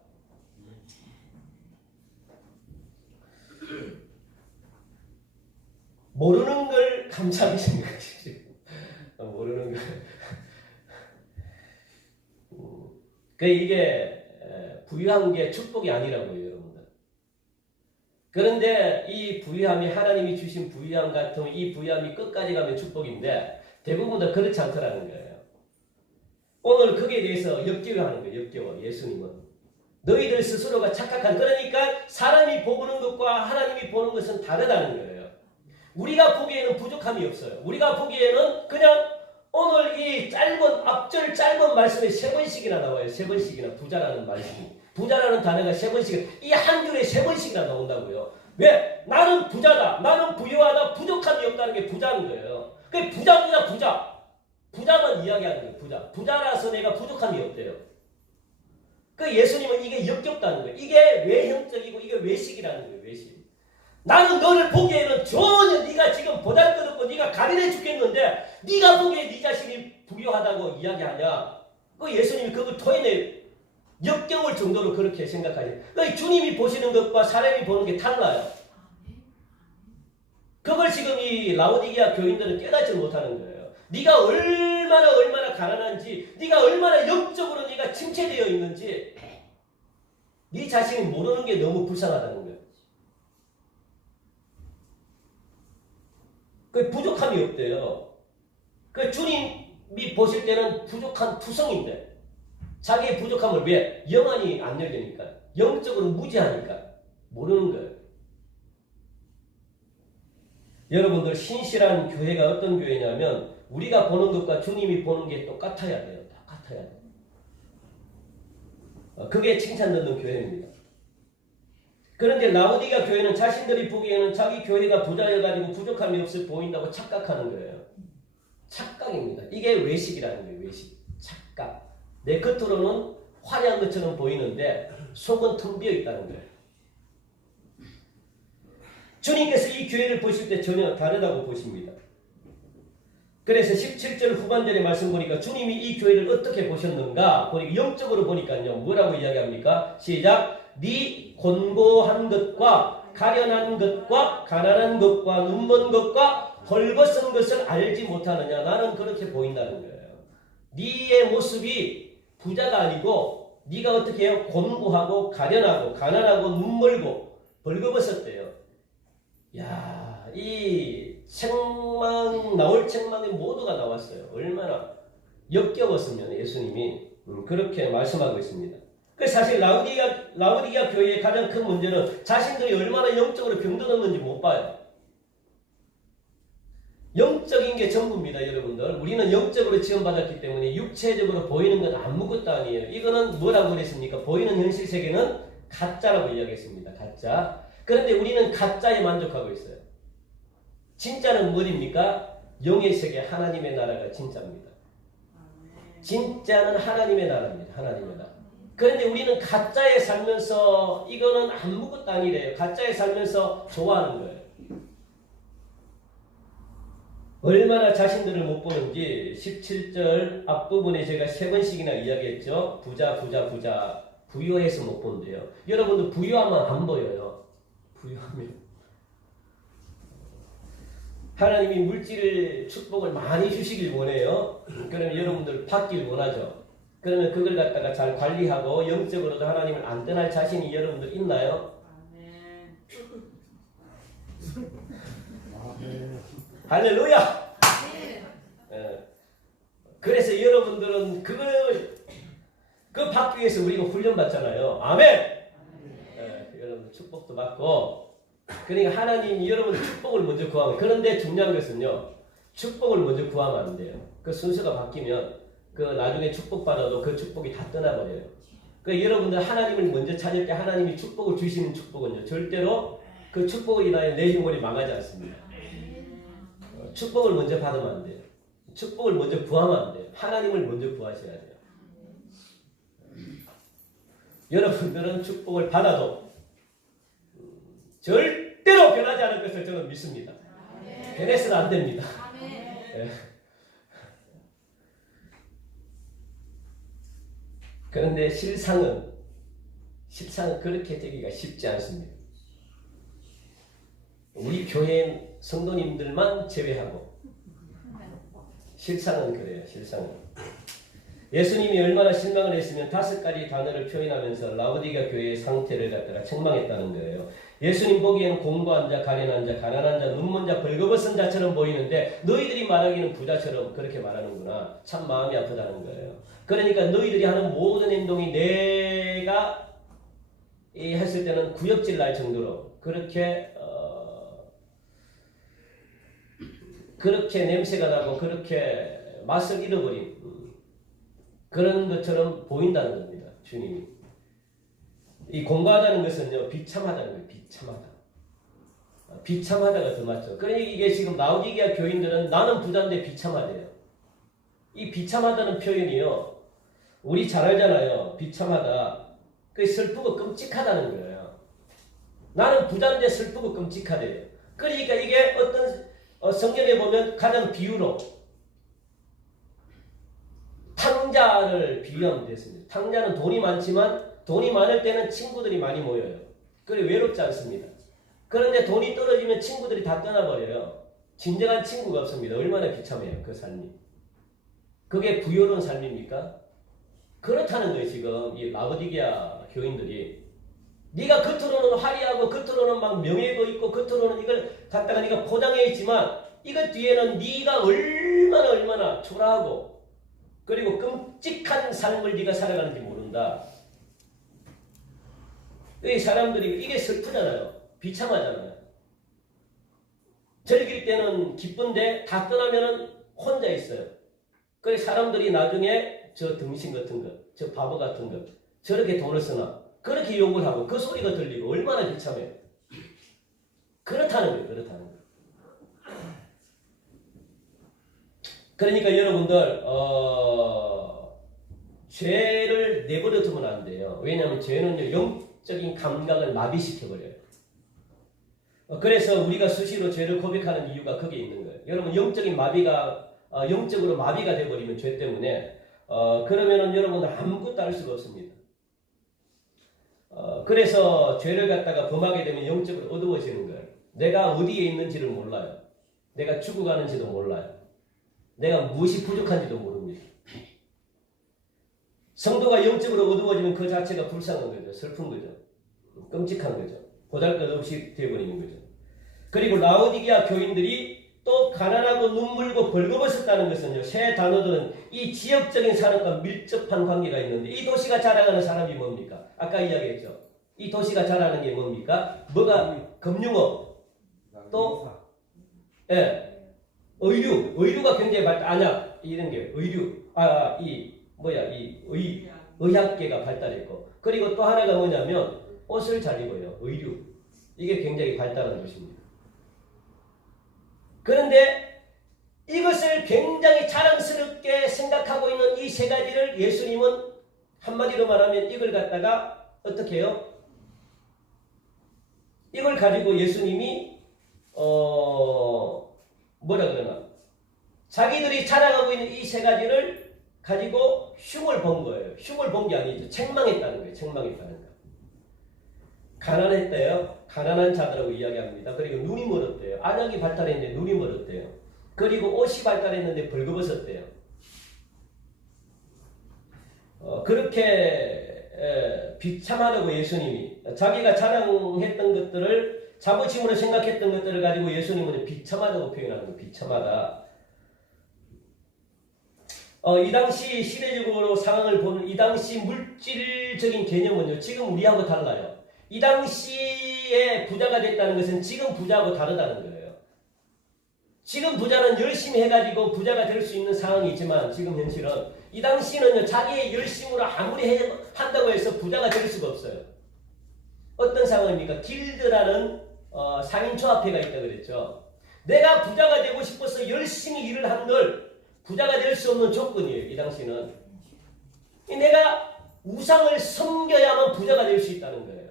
모르는 걸 감사하게 생각하십시오. 모르는 걸. 이게 부유한 게 축복이 아니라고요, 여러분들. 그런데 이 부유함이 하나님이 주신 부유함 같은 이 부유함이 끝까지 가면 축복인데 대부분 다 그렇지 않더라는 거예요. 오늘 거기에 대해서 역겨워하는 거예요. 역겨워. 예수님은 너희들 스스로가 착각한, 그러니까 사람이 보는 것과 하나님이 보는 것은 다르다는 거예요. 우리가 보기에는 부족함이 없어요. 우리가 보기에는 그냥 오늘 이 앞절 짧은 말씀에 3번씩이나 나와요. 3번씩이나 부자라는 말씀이. 부자라는 단어가 3번씩, 이 한 줄에 3번씩이나 나온다고요. 왜? 나는 부자다. 나는 부유하다. 부족함이 없다는 게 부자인 거예요. 그게 부자만 이야기하는 거예요. 부자라서 내가 부족함이 없대요. 그 예수님은 이게 역겹다는 거예요. 이게 외형적이고 이게 외식이라는 거예요. 외식. 나는 너를 보기에는 전혀 네가 지금 보잘것없고 네가 가련해 죽겠는데 네가 보기에 네 자신이 부유하다고 이야기하냐. 그 예수님이 그걸 토해내 역겨울 정도로 그렇게 생각하지. 그 주님이 보시는 것과 사람이 보는 게 달라요. 그걸 지금 이 라오디게아 교인들은 깨닫지 못하는 거예요. 네가 얼마나 가난한지, 네가 얼마나 영적으로 네가 침체되어 있는지 네 자신이 모르는 게 너무 불쌍하다는 거예요. 그 부족함이 없대요. 그 주님이 보실 때는 부족한 투성인데 자기의 부족함을 왜? 영안이 안 열리니까, 영적으로 무지하니까 모르는 거예요. 여러분들 신실한 교회가 어떤 교회냐면 우리가 보는 것과 주님이 보는 게 똑같아야 돼요. 똑같아야 돼요. 그게 칭찬 듣는 교회입니다. 그런데 라오디게아 교회는 자신들이 보기에는 자기 교회가 부자여가지고 부족함이 없어 보인다고 착각하는 거예요. 착각입니다. 이게 외식이라는 거예요. 외식. 착각. 내 겉으로는 화려한 것처럼 보이는데 속은 텅 비어 있다는 거예요. 주님께서 이 교회를 보실 때 전혀 다르다고 보십니다. 그래서 17절 후반절의 말씀 보니까 주님이 이 교회를 어떻게 보셨는가 보니까 영적으로 보니까요. 뭐라고 이야기합니까? 시작. 네 곤고한 것과 가련한 것과 가난한 것과 눈먼 것과 벌거벗은 것을 알지 못하느냐. 나는 그렇게 보인다는 거예요. 네의 모습이 부자가 아니고 네가 어떻게 해요? 곤고하고 가련하고 가난하고 눈멀고 벌거벗었대요. 야, 이 책망 나올 책망이 모두가 나왔어요. 얼마나 역겨웠으면 예수님이 그렇게 말씀하고 있습니다. 그 사실 라오디게아 교회의 가장 큰 문제는 자신들이 얼마나 영적으로 병들었는지 못 봐요. 영적인 게 전부입니다, 여러분들. 우리는 영적으로 지원받았기 때문에 육체적으로 보이는 건 아무것도 아니에요. 이거는 뭐라고 그랬습니까? 보이는 현실 세계는 가짜라고 이야기했습니다. 가짜. 그런데 우리는 가짜에 만족하고 있어요. 진짜는 뭐입니까? 영의 세계 하나님의 나라가 진짜입니다. 진짜는 하나님의 나라입니다. 하나님의 나라. 그런데 우리는 가짜에 살면서 이거는 아무것도 아니래요. 가짜에 살면서 좋아하는 거예요. 얼마나 자신들을 못 보는지 17절 앞부분에 제가 3번씩이나 이야기했죠. 부자. 부유해서 못 본대요. 여러분들 부유하면 안 보여요. 부유하면. 하나님이 물질 축복을 많이 주시길 원해요. 그러면 여러분들 받길 원하죠. 그러면 그걸 갖다가 잘 관리하고 영적으로도 하나님을 안 떠날 자신이 여러분들 있나요? 할렐루야! 그래서 여러분들은 그거 받기 위해서 우리가 훈련받잖아요. 아멘! 여러분 축복도 받고 그러니까 하나님이 여러분 축복을 먼저 구하면 그런데 중요한 것은요. 축복을 먼저 구하면 안 돼요. 그 순서가 바뀌면 그 나중에 축복받아도 그 축복이 다 떠나버려요. 그러니까 여러분들 하나님을 먼저 찾을 때 하나님이 축복을 주시는 축복은요. 절대로 그 축복을 인하여 내 영혼이 망하지 않습니다. 축복을 먼저 받으면 안 돼요. 축복을 먼저 구하면 안 돼요. 하나님을 먼저 구하셔야 돼요. 여러분들은 축복을 받아도 절대로 변하지 않을 것을 저는 믿습니다. 변해서는 안 됩니다. 네. 그런데 실상은 그렇게 되기가 쉽지 않습니다. 우리 교회 성도님들만 제외하고 실상은 그래요. 실상은. 예수님이 얼마나 실망을 했으면 5가지 단어를 표현하면서 라오디게아 교회의 상태를 갖다가 책망했다는 거예요. 예수님 보기에는 공고한 자, 가련한 자, 가난한 자, 눈먼 자, 벌거벗은 자처럼 보이는데 너희들이 말하기는 부자처럼 그렇게 말하는구나. 참 마음이 아프다는 거예요. 그러니까 너희들이 하는 모든 행동이 내가 했을 때는 구역질 날 정도로 그렇게 냄새가 나고 그렇게 맛을 잃어버린 그런 것처럼 보인다는 겁니다. 주님이. 이 공부하다는 것은요. 비참하다는 거예요. 비참하다. 비참하다가 더 맞죠. 그러니까 이게 지금 라오디게아 교인들은 나는 부자인데 비참하대요. 이 비참하다는 표현이요. 우리 잘 알잖아요. 비참하다. 그 슬프고 끔찍하다는 거예요. 나는 부자인데 슬프고 끔찍하대요. 그러니까 이게 어떤 성경에 보면 가장 비유로 탕자를 비유하면 됐습니다. 탕자는 돈이 많지만 돈이 많을 때는 친구들이 많이 모여요. 그래 외롭지 않습니다. 그런데 돈이 떨어지면 친구들이 다 떠나버려요. 진정한 친구가 없습니다. 얼마나 비참해요. 그 삶이. 그게 부유로운 삶입니까? 그렇다는 거예요. 지금 이 라오디게아 교인들이. 네가 겉으로는 화려하고 겉으로는 막 명예도 있고 겉으로는 이걸 갖다가 네가 포장해 있지만 이것 뒤에는 네가 얼마나 초라하고 그리고 끔찍한 삶을 네가 살아가는지 모른다. 이 사람들이 이게 슬프잖아요. 비참하잖아요. 즐길 때는 기쁜데 다 떠나면은 혼자 있어요. 그래서 사람들이 나중에 저 등신 같은 것, 저 바보 같은 것, 저렇게 돈을 쓰나 그렇게 욕을 하고 그 소리가 들리고 얼마나 비참해요. 그렇다는 거예요. 그렇다는 거예요. 그러니까 여러분들 죄를 내버려 두면 안 돼요. 왜냐하면 죄는요 영적인 감각을 마비시켜버려요. 그래서 우리가 수시로 죄를 고백하는 이유가 거기에 있는 거예요. 여러분 영적인 마비가 영적으로 마비가 돼버리면 죄 때문에 그러면은 여러분은 아무것도 할 수가 없습니다. 그래서 죄를 갖다가 범하게 되면 영적으로 어두워지는 거예요. 내가 어디에 있는지를 몰라요. 내가 죽어가는지도 몰라요. 내가 무엇이 부족한지도 모릅니다. 성도가 영적으로 어두워지면 그 자체가 불쌍한 거죠. 슬픈 거죠. 끔찍한 거죠. 보잘것없이 되어버리는 거죠. 그리고 라오디게아 교인들이 또 가난하고 눈물고 벌거벗었다는 것은요. 새 단어들은 이 지역적인 사람과 밀접한 관계가 있는데 이 도시가 자랑하는 사람이 뭡니까? 아까 이야기했죠. 이 도시가 자랑하는 게 뭡니까? 뭐가? 금융업 또 의류가 굉장히 아니야 이런 게 의류 의학계가 발달했고 그리고 또 하나가 뭐냐면 옷을 잘 입어요. 의류 이게 굉장히 발달한 것입니다. 그런데 이것을 굉장히 자랑스럽게 생각하고 있는 이 세 가지를 예수님은 한마디로 말하면 이걸 갖다가 어떻게 해요? 이걸 가지고 예수님이 뭐라 그러나 자기들이 자랑하고 있는 이 세 가지를 가지고 흉을 본 거예요. 흉을 본 게 아니죠. 책망했다는 거예요. 책망했다는 거. 가난했대요. 가난한 자들하고 이야기합니다. 그리고 눈이 멀었대요. 안약이 발달했는데 눈이 멀었대요. 그리고 옷이 발달했는데 벌거벗었대요. 그렇게 비참하다고 예수님이 자기가 자랑했던 것들을 자부심으로 생각했던 것들을 가지고 예수님은 비참하다고 표현하는 거예요. 비참하다. 이 당시 시대적으로 상황을 보는 이 당시 물질적인 개념은요. 지금 우리하고 달라요. 이 당시에 부자가 됐다는 것은 지금 부자하고 다르다는 거예요. 지금 부자는 열심히 해가지고 부자가 될 수 있는 상황이 있지만 지금 현실은 이 당시는요. 자기의 열심으로 아무리 한다고 해서 부자가 될 수가 없어요. 어떤 상황입니까? 길드라는 상인조합회가 있다 그랬죠. 내가 부자가 되고 싶어서 열심히 일을 한들 부자가 될 수 없는 조건이에요. 이 당시는. 내가 우상을 섬겨야만 부자가 될 수 있다는 거예요.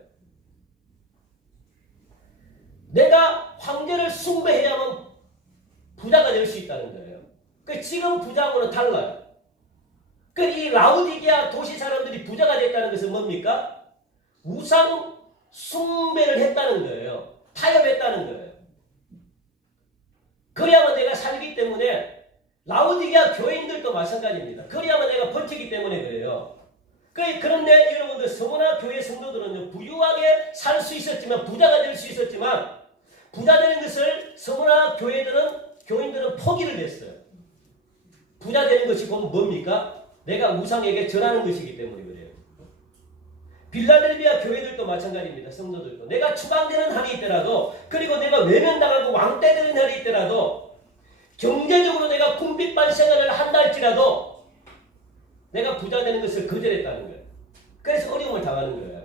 내가 황제를 숭배해야만 부자가 될 수 있다는 거예요. 지금 부자하고는 달라요. 이 라오디게아 도시 사람들이 부자가 됐다는 것은 뭡니까? 우상 숭배를 했다는 거예요. 타협했다는 거예요. 그래야만 내가 살기 때문에 라오디게아 교인들도 마찬가지입니다. 그래야만 내가 버티기 때문에 그래요. 그런데 여러분들 서머나 교회 성도들은요. 부유하게 살 수 있었지만 부자가 될 수 있었지만 부자 되는 것을 서머나 교인들은 포기를 했어요. 부자 되는 것이 곧 뭡니까? 내가 우상에게 절하는 것이기 때문에 그래요. 빌라델비아 교회들도 마찬가지입니다. 성도들도. 내가 추방되는 한이 있더라도 그리고 내가 외면당하고 왕따되는 한이 있더라도 경제적으로 내가 궁핍한 생활을 한다 할지라도 내가 부자 되는 것을 거절했다는 거예요. 그래서 어려움을 당하는 거예요.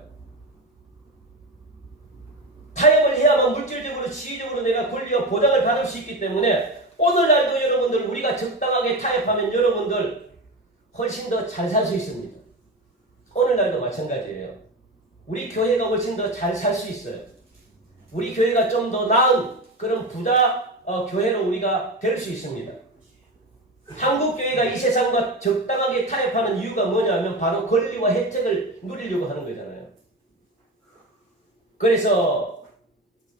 타협을 해야만 물질적으로 지위적으로 내가 권리와 보장을 받을 수 있기 때문에 오늘날도 여러분들 우리가 적당하게 타협하면 여러분들 훨씬 더 잘 살 수 있습니다. 오늘날도 마찬가지예요. 우리 교회가 훨씬 더 잘 살 수 있어요. 우리 교회가 좀 더 나은 그런 부자 교회로 우리가 될 수 있습니다. 한국 교회가 이 세상과 적당하게 타협하는 이유가 뭐냐면 바로 권리와 혜택을 누리려고 하는 거잖아요. 그래서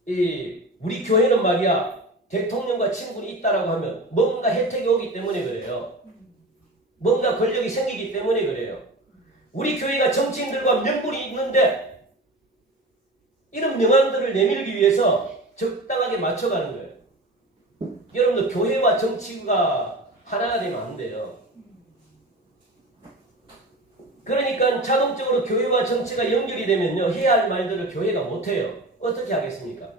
우리 교회는 말이야 대통령과 친분이 있다라고 하면 뭔가 혜택이 오기 때문에 그래요. 뭔가 권력이 생기기 때문에 그래요. 우리 교회가 정치인들과 명분이 있는데 이런 명함들을 내밀기 위해서 적당하게 맞춰가는 거예요. 여러분들 교회와 정치가 하나가 되면 안 돼요. 그러니까 자동적으로 교회와 정치가 연결이 되면요. 해야 할 말들을 교회가 못해요. 어떻게 하겠습니까?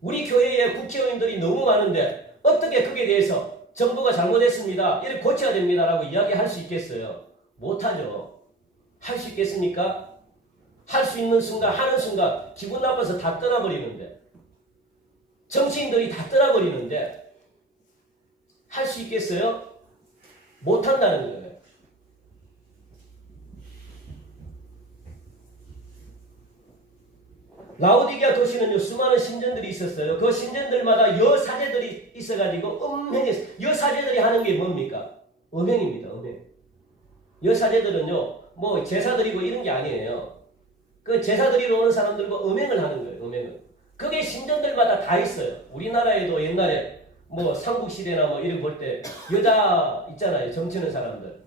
우리 교회에 국회의원들이 너무 많은데 어떻게 그게 대해서 정부가 잘못했습니다. 이렇게 고쳐야 됩니다. 라고 이야기할 수 있겠어요? 못하죠. 할 수 있겠습니까? 할 수 있는 순간 하는 순간 기분 나빠서 다 떠나버리는데 정치인들이 다 떠나버리는데 할 수 있겠어요? 못한다는 거예요. 라오디게아 도시는요 수많은 신전들이 있었어요. 그 신전들마다 여사제들이 있어가지고 음행했어요. 여사제들이 하는 게 뭡니까? 음행입니다. 음행. 여사제들은요 뭐 제사 드리고 이런 게 아니에요. 그 제사 드리러 오는 사람들과 음행을 하는 거예요. 음행을. 그게 신전들마다 다 있어요. 우리나라에도 옛날에 뭐 삼국시대나 뭐 이런 볼 때 여자 있잖아요. 점치는 사람들.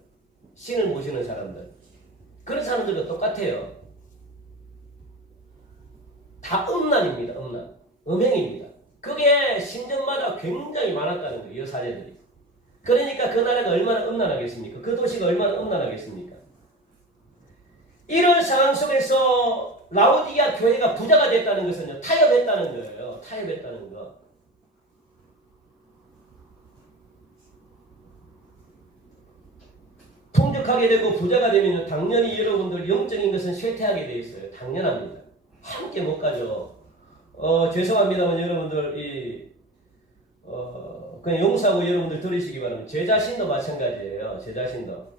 신을 모시는 사람들. 그런 사람들도 똑같아요. 다 음란입니다. 음란. 음행입니다. 그게 신전마다 굉장히 많았다는 거예요. 여사제들이. 그러니까 그 나라가 얼마나 음란하겠습니까? 그 도시가 얼마나 음란하겠습니까? 이런 상황 속에서 라오디게아 교회가 부자가 됐다는 것은요. 타협했다는 거예요. 타협했다는 거. 풍족하게 되고 부자가 되면 당연히 여러분들 영적인 것은 쇠퇴하게 돼 있어요. 당연합니다. 함께 못 가죠. 죄송합니다만 여러분들 그냥 용서하고 여러분들 들으시기 바랍니다. 제 자신도 마찬가지예요. 제 자신도.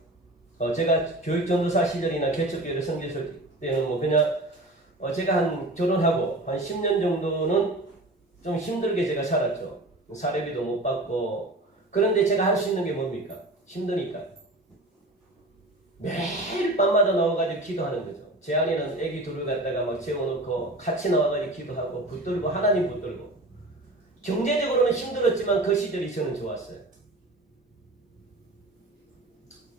제가 교육전도사 시절이나 개척교회를 섬겼을 때는 뭐 그냥 제가 한 결혼하고 한 10년 정도는 좀 힘들게 제가 살았죠. 사례비도 못 받고. 그런데 제가 할 수 있는 게 뭡니까? 힘드니까. 매일 밤마다 나와가지고 기도하는 거죠. 제 안에는 애기 둘을 갖다가 막 재워놓고 같이 나와가지고 기도하고 붙들고 하나님 붙들고. 경제적으로는 힘들었지만 그 시절이 저는 좋았어요.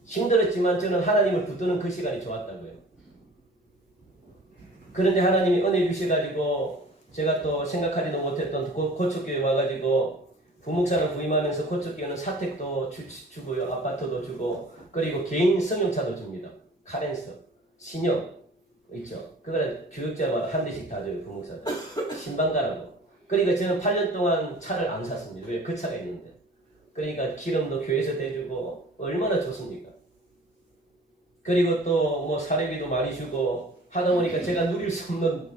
힘들었지만 저는 하나님을 붙드는 그 시간이 좋았다고요. 그런데 하나님이 은혜 주셔가지고 제가 또 생각하지도 못했던 고척교회 와가지고 부목사를 부임하면서 고척교회는 사택도 주고요. 아파트도 주고 그리고 개인 승용차도 줍니다. 카렌서, 신형 있죠. 그걸 교육자마다 한 대씩 다 줘요. 부목사들. 신방 가라고. 그러니까 저는 8년 동안 차를 안 샀습니다. 왜? 그 차가 있는데. 그러니까 기름도 교회에서 대주고 얼마나 좋습니까? 그리고 또 뭐 사례비도 많이 주고 하다 보니까 제가 누릴 수 없는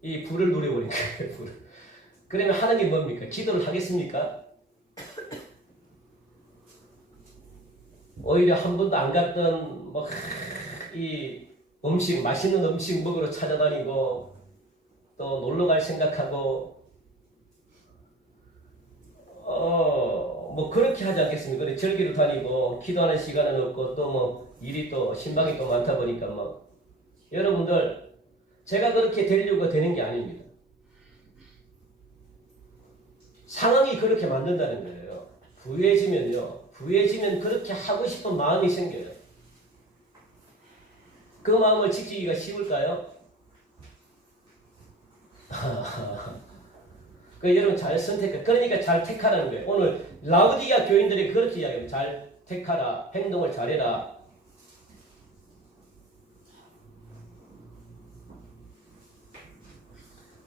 이 불을 누려버린 거예요. 불을. 그러면 하는 게 뭡니까? 기도를 하겠습니까? 오히려 한 번도 안 갔던 뭐 이 음식 맛있는 음식 먹으러 찾아다니고 또 놀러 갈 생각하고 뭐 그렇게 하지 않겠습니까? 그래 절기로 다니고 기도하는 시간은 없고 또 뭐 일이 또 신방이 또 많다 보니까 뭐 여러분들 제가 그렇게 되려고 되는 게 아닙니다. 상황이 그렇게 만든다는 거예요. 부유해지면 그렇게 하고 싶은 마음이 생겨요. 그 마음을 지키기가 쉬울까요? 여러분 잘 선택해. 그러니까 잘 택하라는 거예요. 오늘 라오디게아 교인들이 그렇게 이야기해요. 잘 택하라. 행동을 잘해라.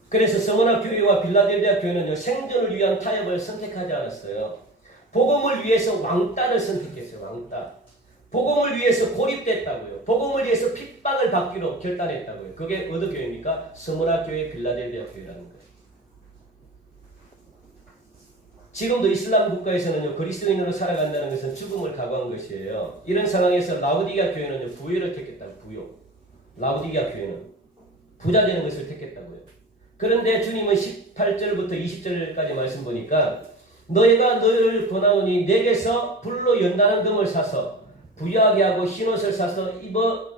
그래서 스무나 교회와 빌라델비아 교회는요. 생존을 위한 타협을 선택하지 않았어요. 복음을 위해서 왕따를 선택했어요. 왕따. 복음을 위해서 고립됐다고요. 복음을 위해서 핍박을 받기로 결단했다고요. 그게 어느 교회입니까? 스무나 교회, 빌라델비아 교회라는 거예요. 지금도 이슬람 국가에서는요. 그리스도인으로 살아간다는 것은 죽음을 각오한 것이에요. 이런 상황에서 라오디게아 교회는요. 부유를 택했다고. 부유. 라오디게아 교회는 부자 되는 것을 택했다고요. 그런데 주님은 18절부터 20절까지 말씀 보니까 너희가 너희를 권하오니 내게서 불로 연단한 금을 사서 부유하게 하고 흰옷을 사서 입어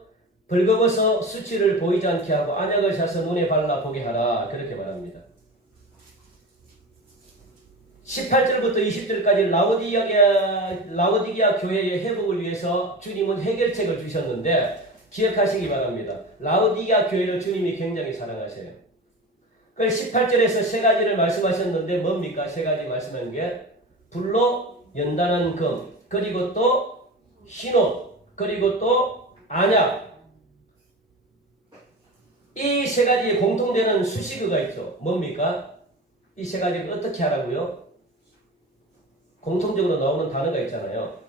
벌거벗어 수치를 보이지 않게 하고 안약을 사서 눈에 발라 보게 하라. 그렇게 말합니다. 18절부터 20절까지 라오디게아 교회의 회복을 위해서 주님은 해결책을 주셨는데 기억하시기 바랍니다. 라오디게아 교회를 주님이 굉장히 사랑하세요. 그래서 18절에서 세 가지를 말씀하셨는데 뭡니까? 세 가지 말씀한 게 불로 연단한 금, 그리고 또 흰옷, 그리고 또 안약. 이 세 가지에 공통되는 수식어가 있죠. 뭡니까? 이 세 가지를 어떻게 하라고요? 공통적으로 나오는 단어가 있잖아요.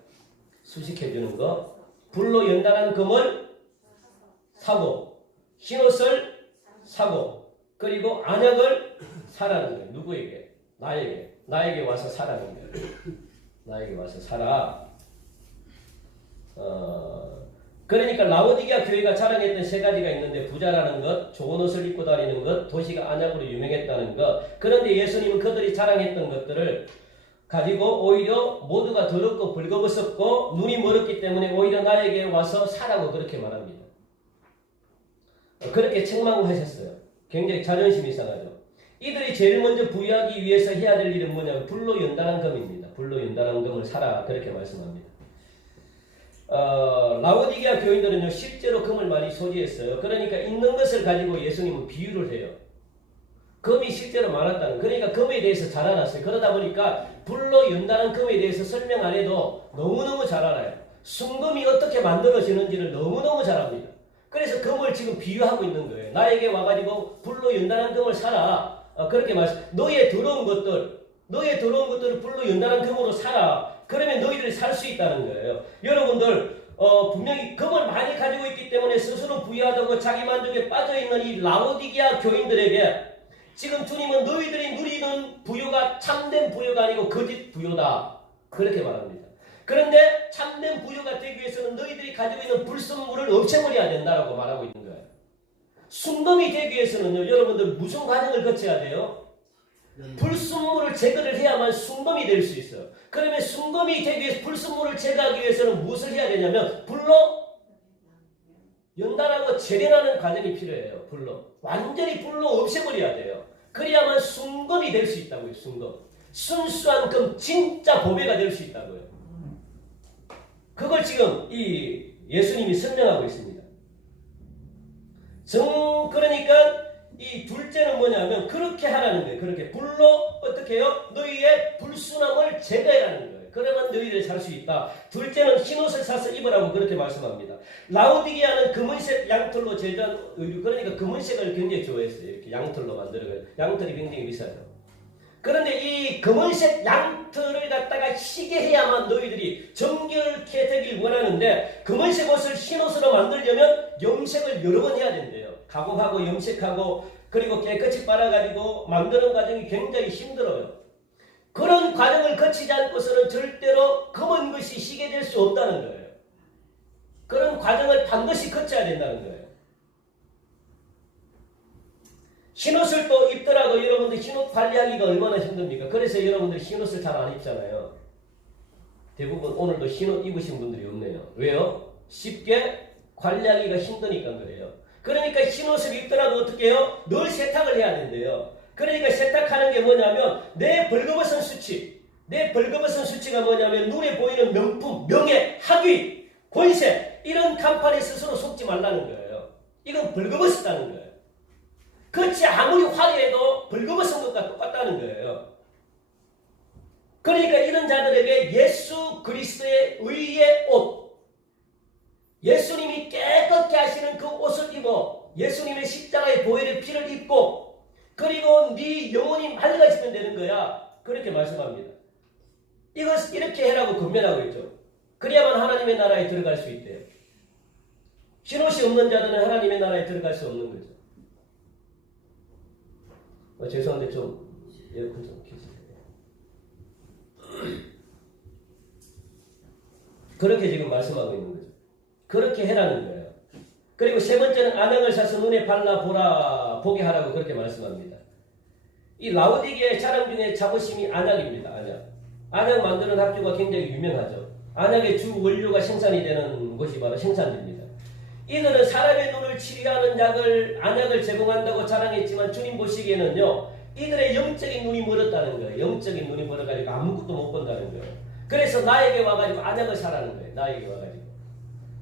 수식해주는 거. 불로 연단한 금을 사고, 흰옷을 사고, 그리고 안약을 사라는 거예요. 누구에게? 나에게. 나에게 와서 사라는 거예요. 나에게 와서 사라. 그러니까 라오디게아 교회가 자랑했던 세 가지가 있는데 부자라는 것, 좋은 옷을 입고 다니는 것, 도시가 안약으로 유명했다는 것. 그런데 예수님은 그들이 자랑했던 것들을 가지고 오히려 모두가 더럽고 벌거벗었고 눈이 멀었기 때문에 오히려 나에게 와서 사라고 그렇게 말합니다. 그렇게 책망하셨어요. 굉장히 자존심이 상하죠. 이들이 제일 먼저 부유하기 위해서 해야 될 일은 뭐냐면 불로 연단한 금입니다. 불로 연단한 금을 사라. 그렇게 말씀합니다. 라오디게아 교인들은요 실제로 금을 많이 소지했어요. 그러니까 있는 것을 가지고 예수님은 비유를 해요. 금이 실제로 많았다는, 그러니까 금에 대해서 잘 알았어요. 그러다 보니까 불로 연단한 금에 대해서 설명 안 해도 너무너무 잘 알아요. 순금이 어떻게 만들어지는지를 너무너무 잘 압니다. 그래서 금을 지금 비유하고 있는 거예요. 나에게 와가지고 불로 연단한 금을 사라. 그렇게 말씀. 너의 더러운 것들을 불로 연단한 금으로 사라. 그러면 너희들이 살 수 있다는 거예요. 여러분들 분명히 금을 많이 가지고 있기 때문에 스스로 부유하다고 자기 만족에 빠져있는 이 라오디게아 교인들에게 지금 주님은 너희들이 누리는 부유가 참된 부유가 아니고 거짓 부유다. 그렇게 말합니다. 그런데 참된 부유가 되기 위해서는 너희들이 가지고 있는 불순물을 없애버려야 된다라고 말하고 있는 거예요. 순금이 되기 위해서는요, 여러분들 무슨 과정을 거쳐야 돼요? 불순물을 제거를 해야만 순금이 될 수 있어요. 그러면 순금이 되기 위해서 불순물을 제거하기 위해서는 무엇을 해야 되냐면 불로 연단하고 재련하는 과정이 필요해요. 불로. 완전히 불로 없애버려야 돼요. 그래야만 순금이 될 수 있다고요. 순금. 순수한 금, 진짜 보배가 될 수 있다고요. 그걸 지금 이 예수님이 설명하고 있습니다. 그러니까 이 둘째는 뭐냐면 그렇게 하라는 거예요. 그렇게 불로 어떻게 해요? 너희의 불순함을 제거해라는 거예요. 그러면 너희들이 살 수 있다. 둘째는 흰옷을 사서 입으라고 그렇게 말씀합니다. 라오디게아는 금은색 양털로 제조한 의류, 그러니까 금은색을 굉장히 좋아했어요. 이렇게 양털로 만들어요. 양털이 굉장히 비싸죠. 그런데 이 금은색 양털을 갖다가 희게 해야만 너희들이 정결케 되길 원하는데 금은색 옷을 흰옷으로 만들려면 염색을 여러 번 해야 된대요. 가공하고 염색하고 그리고 깨끗이 빨아가지고 만드는 과정이 굉장히 힘들어요. 그런 과정을 거치지 않고서는 절대로 검은 것이 희게 될 수 없다는 거예요. 그런 과정을 반드시 거쳐야 된다는 거예요. 흰옷을 또 입더라도 여러분들 흰옷 관리하기가 얼마나 힘듭니까? 그래서 여러분들 흰옷을 잘 안 입잖아요. 대부분 오늘도 흰옷 입으신 분들이 없네요. 왜요? 쉽게 관리하기가 힘드니까 그래요. 그러니까 흰옷을 입더라도 어떻게 해요? 늘 세탁을 해야 된대요. 그러니까 세탁하는 게 뭐냐면 내 벌거벗은 수치, 내 벌거벗은 수치가 뭐냐면 눈에 보이는 명품, 명예, 학위, 권세 이런 간판에 스스로 속지 말라는 거예요. 이건 벌거벗었다는 거예요. 그렇지 아무리 화려해도 벌거벗은 것과 똑같다는 거예요. 그러니까 이런 자들에게 예수 그리스도의 의의 옷, 예수님이 깨끗게 하시는 그 옷을 입어 예수님의 십자가의 보혈의 피를 입고 그리고 네 영혼이 맑아지면 되는 거야. 그렇게 말씀합니다. 이것 이렇게 해라고 권면하고 있죠. 그래야만 하나님의 나라에 들어갈 수 있대요. 흰옷이 없는 자들은 하나님의 나라에 들어갈 수 없는 거죠. 죄송한데 좀 에어컨 좀 켜주세요. 그렇게 지금 말씀하고 있는 거죠. 그렇게 해라는 거예요. 그리고 세 번째는 안약을 사서 눈에 발라 보라 보게 하라고 그렇게 말씀합니다. 이 라오디게의 자랑 중에 자부심이 안약입니다. 안약 만드는 학교가 굉장히 유명하죠. 안약의 주 원료가 생산이 되는 곳이 바로 생산지입니다. 이들은 사람의 눈을 치료하는 안약을 제공한다고 자랑했지만 주님 보시기에는요, 이들의 영적인 눈이 멀었다는 거예요. 영적인 눈이 멀어가지고 아무것도 못 본다는 거예요. 그래서 나에게 와가지고 안약을 사라는 거예요. 나에게 와가지고.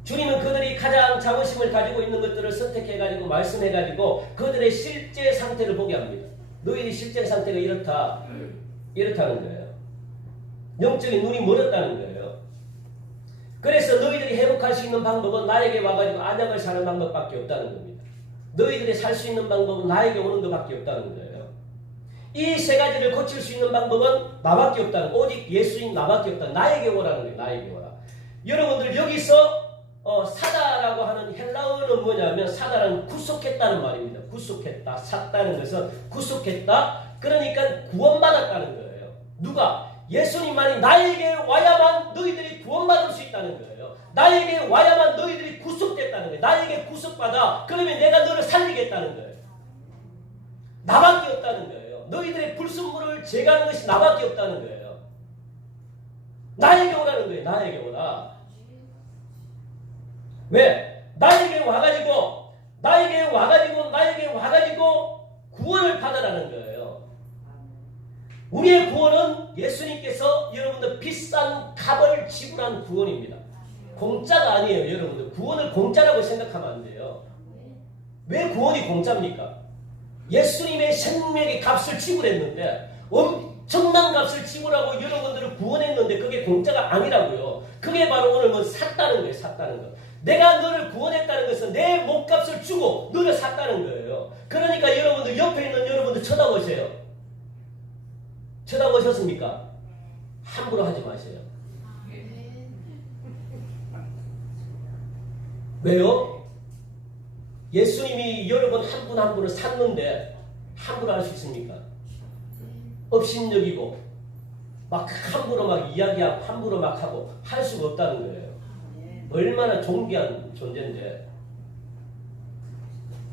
주님은 그들이 가장 자부심을 가지고 있는 것들을 선택해가지고 말씀해가지고 그들의 실제 상태를 보게 합니다. 너희의 실제 상태가 이렇다는 거예요. 영적인 눈이 멀었다는 거예요. 그래서 너희들이 회복할 수 있는 방법은 나에게 와가지고 안약을 사는 방법밖에 없다는 겁니다. 너희들이 살 수 있는 방법은 나에게 오는 것밖에 없다는 거예요. 이 세 가지를 고칠 수 있는 방법은 나밖에 없다는 거예요. 오직 예수인 나밖에 없다. 나에게 오라는 거예요. 나에게 오라. 여러분들 여기서 사다라고 하는 헬라어는 뭐냐면 사다는 구속했다는 말입니다. 구속했다. 샀다는 것은 구속했다. 그러니까 구원받았다는 거예요. 누가? 예수님만이 나에게 와야만 너희들이 구원받을 수 있다는 거예요. 나에게 와야만 너희들이 구속됐다는 거예요. 나에게 구속받아. 그러면 내가 너를 살리겠다는 거예요. 나밖에 없다는 거예요. 너희들의 불순물을 제거하는 것이 나밖에 없다는 거예요. 나에게 오라는 거예요. 나에게 오라. 왜? 나에게 와가지고 구원을 받으라는 거예요. 우리의 구원은 예수님께서 여러분들 비싼 값을 지불한 구원입니다. 공짜가 아니에요. 여러분들 구원을 공짜라고 생각하면 안 돼요. 왜 구원이 공짜입니까? 예수님의 생명의 값을 지불했는데 엄청난 값을 지불하고 여러분들을 구원했는데 그게 공짜가 아니라고요. 그게 바로 오늘 샀다는 거예요. 샀다는 거. 내가 너를 구원했다는 것은 내 몸값을 주고 너를 샀다는 거예요. 그러니까 여러분들 옆에 있는 여러분들 쳐다보세요. 쳐다보셨습니까? 함부로 하지 마세요. 왜요? 예수님이 여러분 한 분 한 분을 샀는데 함부로 할 수 있습니까? 업신여기고 막 함부로 막 이야기하고 함부로 막 하고 할 수가 없다는 거예요. 얼마나 존귀한 존재인데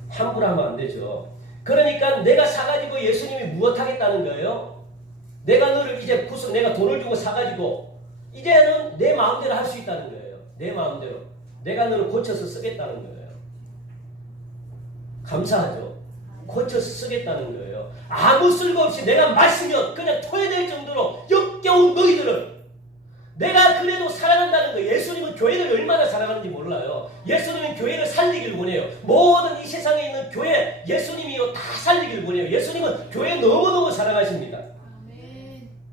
함부로 하면 안 되죠. 그러니까 내가 사가지고 예수님이 무엇하겠다는 거예요? 내가 너를 이제 내가 돈을 주고 사가지고 이제는 내 마음대로 할 수 있다는 거예요. 내 마음대로. 내가 너를 고쳐서 쓰겠다는 거예요. 감사하죠. 고쳐서 쓰겠다는 거예요. 아무 쓸거 없이 내가 마시면 그냥 토해낼 정도로 역겨운 너희들을 내가 그래도 사랑한다는 거예요. 예수님은 교회를 얼마나 사랑하는지 몰라요. 예수님은 교회를 살리길 원해요. 모든 이 세상에 있는 교회 예수님이요 다 살리길 원해요. 예수님은 교회 너무너무 사랑하십니다.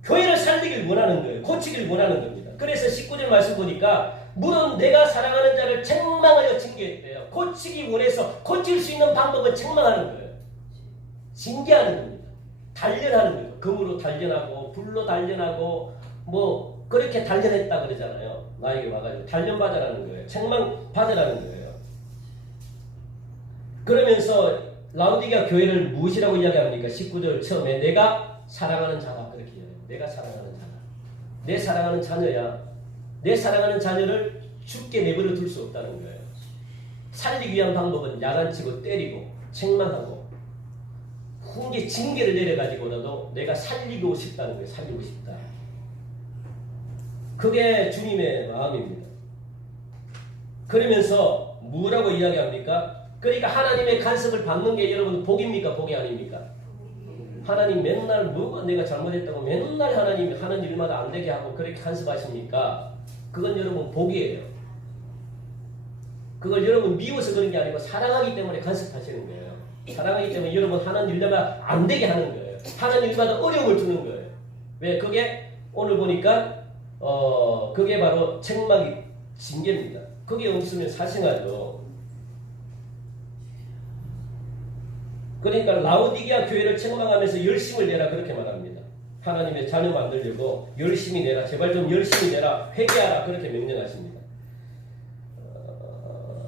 교회를 살리길 원하는 거예요. 고치길 원하는 겁니다. 그래서 19절 말씀 보니까 물은 내가 사랑하는 자를 책망하여 징계했대요. 고치기 원해서 고칠 수 있는 방법은 책망하는 거예요. 징계하는 겁니다. 단련하는 거예요. 금으로 단련하고 불로 단련하고 뭐 그렇게 단련했다 그러잖아요. 나에게 와가지고 단련받으라는 거예요. 책망받으라는 거예요. 그러면서 라오디게아 교회를 무엇이라고 이야기합니까? 19절 처음에 내가 사랑하는 자다 그렇게 이야기해요. 내가 사랑하는 자다. 내 사랑하는 자녀야. 내 사랑하는 자녀를 죽게 내버려 둘 수 없다는 거예요. 살리기 위한 방법은 야단치고 때리고 책망하고 훈계 징계를 내려가지고라도 내가 살리고 싶다는 거예요. 살리고 싶다. 그게 주님의 마음입니다. 그러면서 뭐라고 이야기합니까? 그러니까 하나님의 간섭을 받는 게 여러분 복입니까? 복이 아닙니까? 하나님 맨날 뭐가 내가 잘못했다고 맨날 하나님이 하는 일마다 안 되게 하고 그렇게 간섭하십니까? 그건 여러분 복이에요. 그걸 여러분 미워서 그런 게 아니고 사랑하기 때문에 간섭하시는 거예요. 사랑하기 때문에 여러분 하는 일마다 안 되게 하는 거예요. 하는 일마다 어려움을 주는 거예요. 왜? 그게 오늘 보니까 그게 바로 책망이 징계입니다. 그게 없으면 사생하죠. 그러니까 라오디게아 교회를 책망하면서 열심을 내라 그렇게 말합니다. 하나님의 자녀 만들려고 열심히 내라. 제발 좀 열심히 내라. 회개하라. 그렇게 명령하십니다.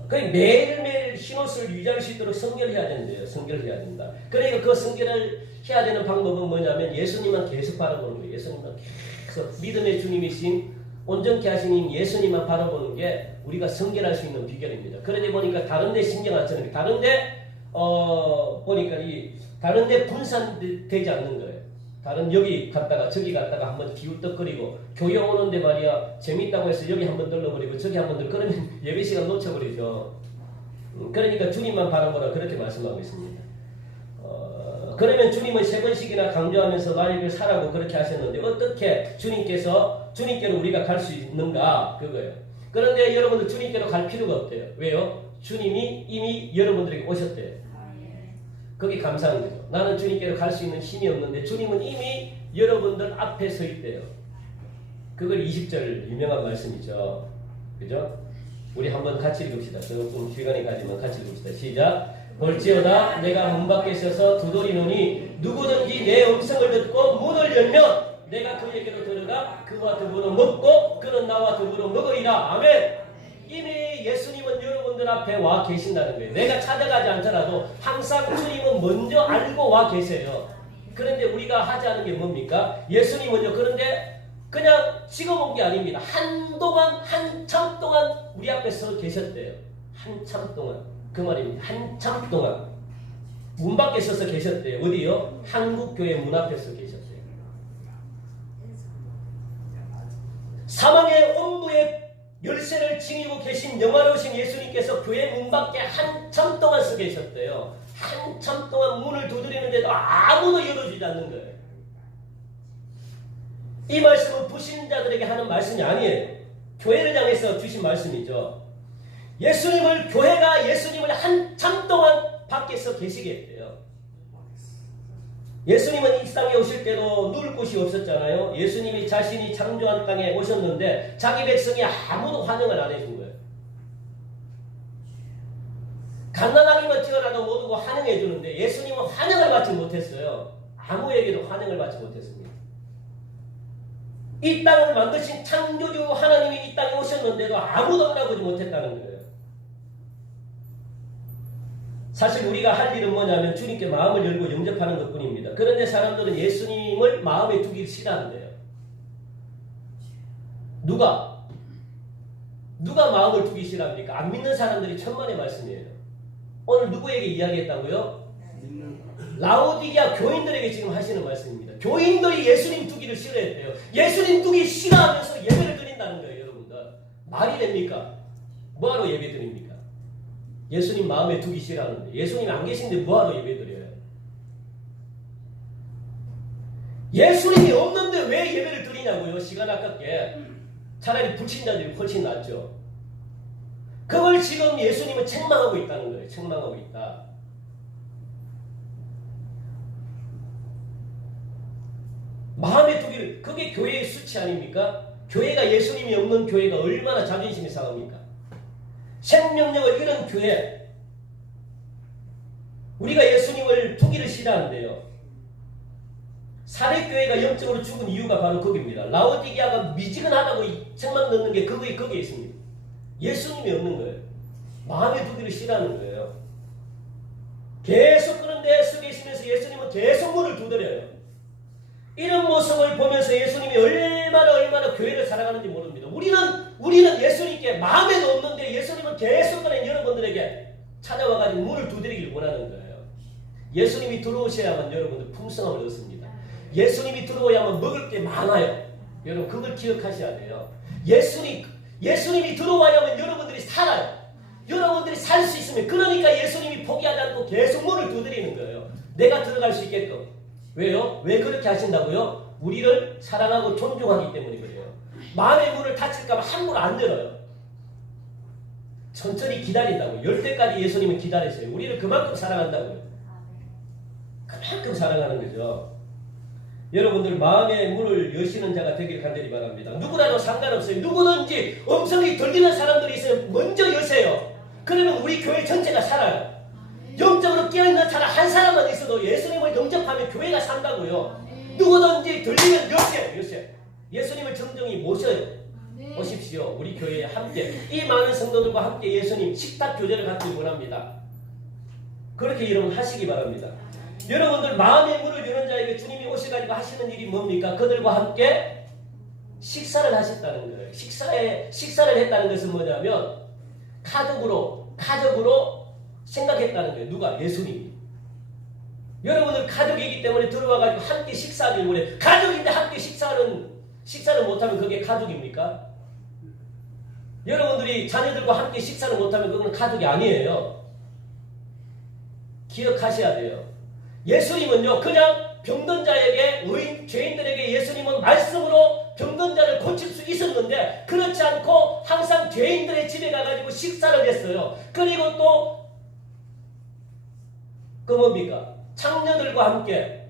매일매일 흰옷을 유지할 수 있도록 성결해야 된대요. 성결해야 된다. 그러니까 그 성결을 해야 되는 방법은 뭐냐면 예수님만 계속 바라보는 거예요. 예수님만 계속 믿음의 주님이신 온전케 하시는 예수님만 바라보는 게 우리가 성결할 수 있는 비결입니다. 그러다 보니까 다른데 신경 안 쓰는 게 다른데 보니까 이 다른데 분산되지 않는 거예요. 다른 여기 갔다가 저기 갔다가 한번 기웃떡거리고 교회 오는데 말이야 재밌다고 해서 여기 한번 들러버리고 저기 한번 그러면 예배 시간 놓쳐버리죠. 그러니까 주님만 바라보라 그렇게 말씀하고 있습니다. 그러면 주님은 3번씩이나 강조하면서 나에게 사라고 그렇게 하셨는데 어떻게 주님께로 우리가 갈 수 있는가 그거예요. 그런데 여러분들 주님께로 갈 필요가 없대요. 왜요? 주님이 이미 여러분들에게 오셨대요. 그게 감사한 거죠. 나는 주님께로 갈 수 있는 힘이 없는데 주님은 이미 여러분들 앞에 서 있대요. 그걸 20절 유명한 말씀이죠. 그죠? 우리 한번 같이 읽읍시다. 조금 시간이 가지만 같이 읽읍시다. 시작. 볼지어다 내가 문 밖에 서서 두드리노니 누구든지 내 음성을 듣고 문을 열면 내가 그에게로 들어가 그와 더불어 먹고 그는 나와 더불어 먹으리라. 아멘. 이미 예수님은 여러분들 앞에 와 계신다는 거예요. 내가 찾아가지 않더라도 항상 주님은 먼저 알고 와 계세요. 그런데 우리가 하지 않은 게 뭡니까? 예수님은요. 그런데 그냥 지금 온 게 아닙니다. 한참 동안 우리 앞에 서 계셨대요. 한참 동안. 그 말입니다. 한참 동안 문 밖에 서서 계셨대요. 어디요? 한국교회 문 앞에 서 계셨대요. 사망의 엄부의 열쇠를 지니고 계신 영화로우신 예수님께서 교회 문 밖에 한참 동안 서 계셨대요. 한참 동안 문을 두드리는데도 아무도 열어주지 않는 거예요. 이 말씀은 불신자들에게 하는 말씀이 아니에요. 교회를 향해서 주신 말씀이죠. 교회가 예수님을 한참 동안 밖에서 계시게 했대요. 예수님은 이 땅에 오실 때도 누울 곳이 없었잖아요. 예수님이 자신이 창조한 땅에 오셨는데 자기 백성이 아무도 환영을 안 해준 거예요. 갓난아기만 태어나도 모두가 환영해 주는데 예수님은 환영을 받지 못했어요. 아무에게도 환영을 받지 못했습니다. 이 땅을 만드신 창조주 하나님이 이 땅에 오셨는데도 아무도 알아보지 못했다는 거예요. 사실 우리가 할 일은 뭐냐면 주님께 마음을 열고 영접하는 것뿐입니다. 그런데 사람들은 예수님을 마음에 두기 싫어한대요. 누가 마음을 두기 싫어합니까? 안 믿는 사람들이 천만의 말씀이에요. 오늘 누구에게 이야기했다고요? 라오디게아 교인들에게 지금 하시는 말씀입니다. 교인들이 예수님 두기를 싫어했대요. 예수님 두기 싫어하면서 예배를 드린다는 거예요. 여러분들 말이 됩니까? 뭐하러 예배 드립니까? 예수님 마음에 두기 싫어하는데 예수님 안 계신데 뭐하러 예배 드려요? 예수님이 없는데 왜 예배를 드리냐고요? 시간 아깝게. 차라리 불신자들이 훨씬 낫죠. 그걸 지금 예수님은 책망하고 있다는 거예요. 책망하고 있다. 마음에 두기를, 그게 교회의 수치 아닙니까? 교회가 예수님이 없는 교회가 얼마나 자존심이 상합니까? 생명력을 잃은 교회, 우리가 예수님을 두기를 싫어하는데요. 사례교회가 영적으로 죽은 이유가 바로 거기입니다. 라오디게아가 미지근하다고 책망 넣는 게 거기에 있습니다. 예수님이 없는 거예요. 마음에 두기를 싫어하는 거예요. 계속 그런 데 서 계시면서 예수님은 계속 문을 두드려요. 이런 모습을 보면서 예수님이 얼마나 교회를 사랑하는지 모릅니다. 우리는 예수님께 마음에도 없는데 예수님은 계속은 여러분들에게 찾아와가지고 문을 두드리길 원하는 거예요. 예수님이 들어오셔야만 여러분들 풍성함을 얻습니다. 예수님이 들어오야만 먹을 게 많아요. 여러분 그걸 기억하셔야 돼요. 예수님이 들어와야만 여러분들이 살아요. 여러분들이 살 수 있으면, 그러니까 예수님이 포기하지 않고 계속 문을 두드리는 거예요. 내가 들어갈 수 있게끔. 왜요? 왜 그렇게 하신다고요? 우리를 사랑하고 존중하기 때문에 그래요. 마음의 문을 닫힐까봐 함부로 안 열어요. 천천히 기다린다고요. 열 때까지 예수님은 기다리세요. 우리를 그만큼 사랑한다고요. 그만큼 사랑하는 거죠. 여러분들 마음의 문을 여시는 자가 되기를 간절히 바랍니다. 누구라도 상관없어요. 누구든지 음성이 들리는 사람들이 있으면 먼저 여세요. 그러면 우리 교회 전체가 살아요. 영적으로 깨어있는 사람 한 사람만 있어도 예수님을 영접하면 교회가 산다고요. 누구든지 들리면 여세요. 예수님을 정정히 모셔요. 오십시오. 우리 교회에 함께, 이 많은 성도들과 함께 예수님 식탁 교제를 갖기 원합니다. 그렇게 여러분 하시기 바랍니다. 여러분들 마음의 문을 여는 자에게 주님이 오셔가지고 하시는 일이 뭡니까? 그들과 함께 식사를 하셨다는 거예요. 식사를 했다는 것은 뭐냐면 가족으로 생각했다는 거예요. 누가? 예수님이. 여러분들 가족이기 때문에 들어와가지고 함께 식사하길 원해. 가족인데 함께 식사를 못하면 그게 가족입니까? 여러분들이 자녀들과 함께 식사를 못하면 그건 가족이 아니에요. 기억하셔야 돼요. 예수님은요, 그냥 병든 자에게, 죄인들에게 예수님은 말씀으로 병든 자를 고칠 수 있었는데, 그렇지 않고 항상 죄인들의 집에 가가지고 식사를 했어요. 그리고 또, 뭡니까? 창녀들과 함께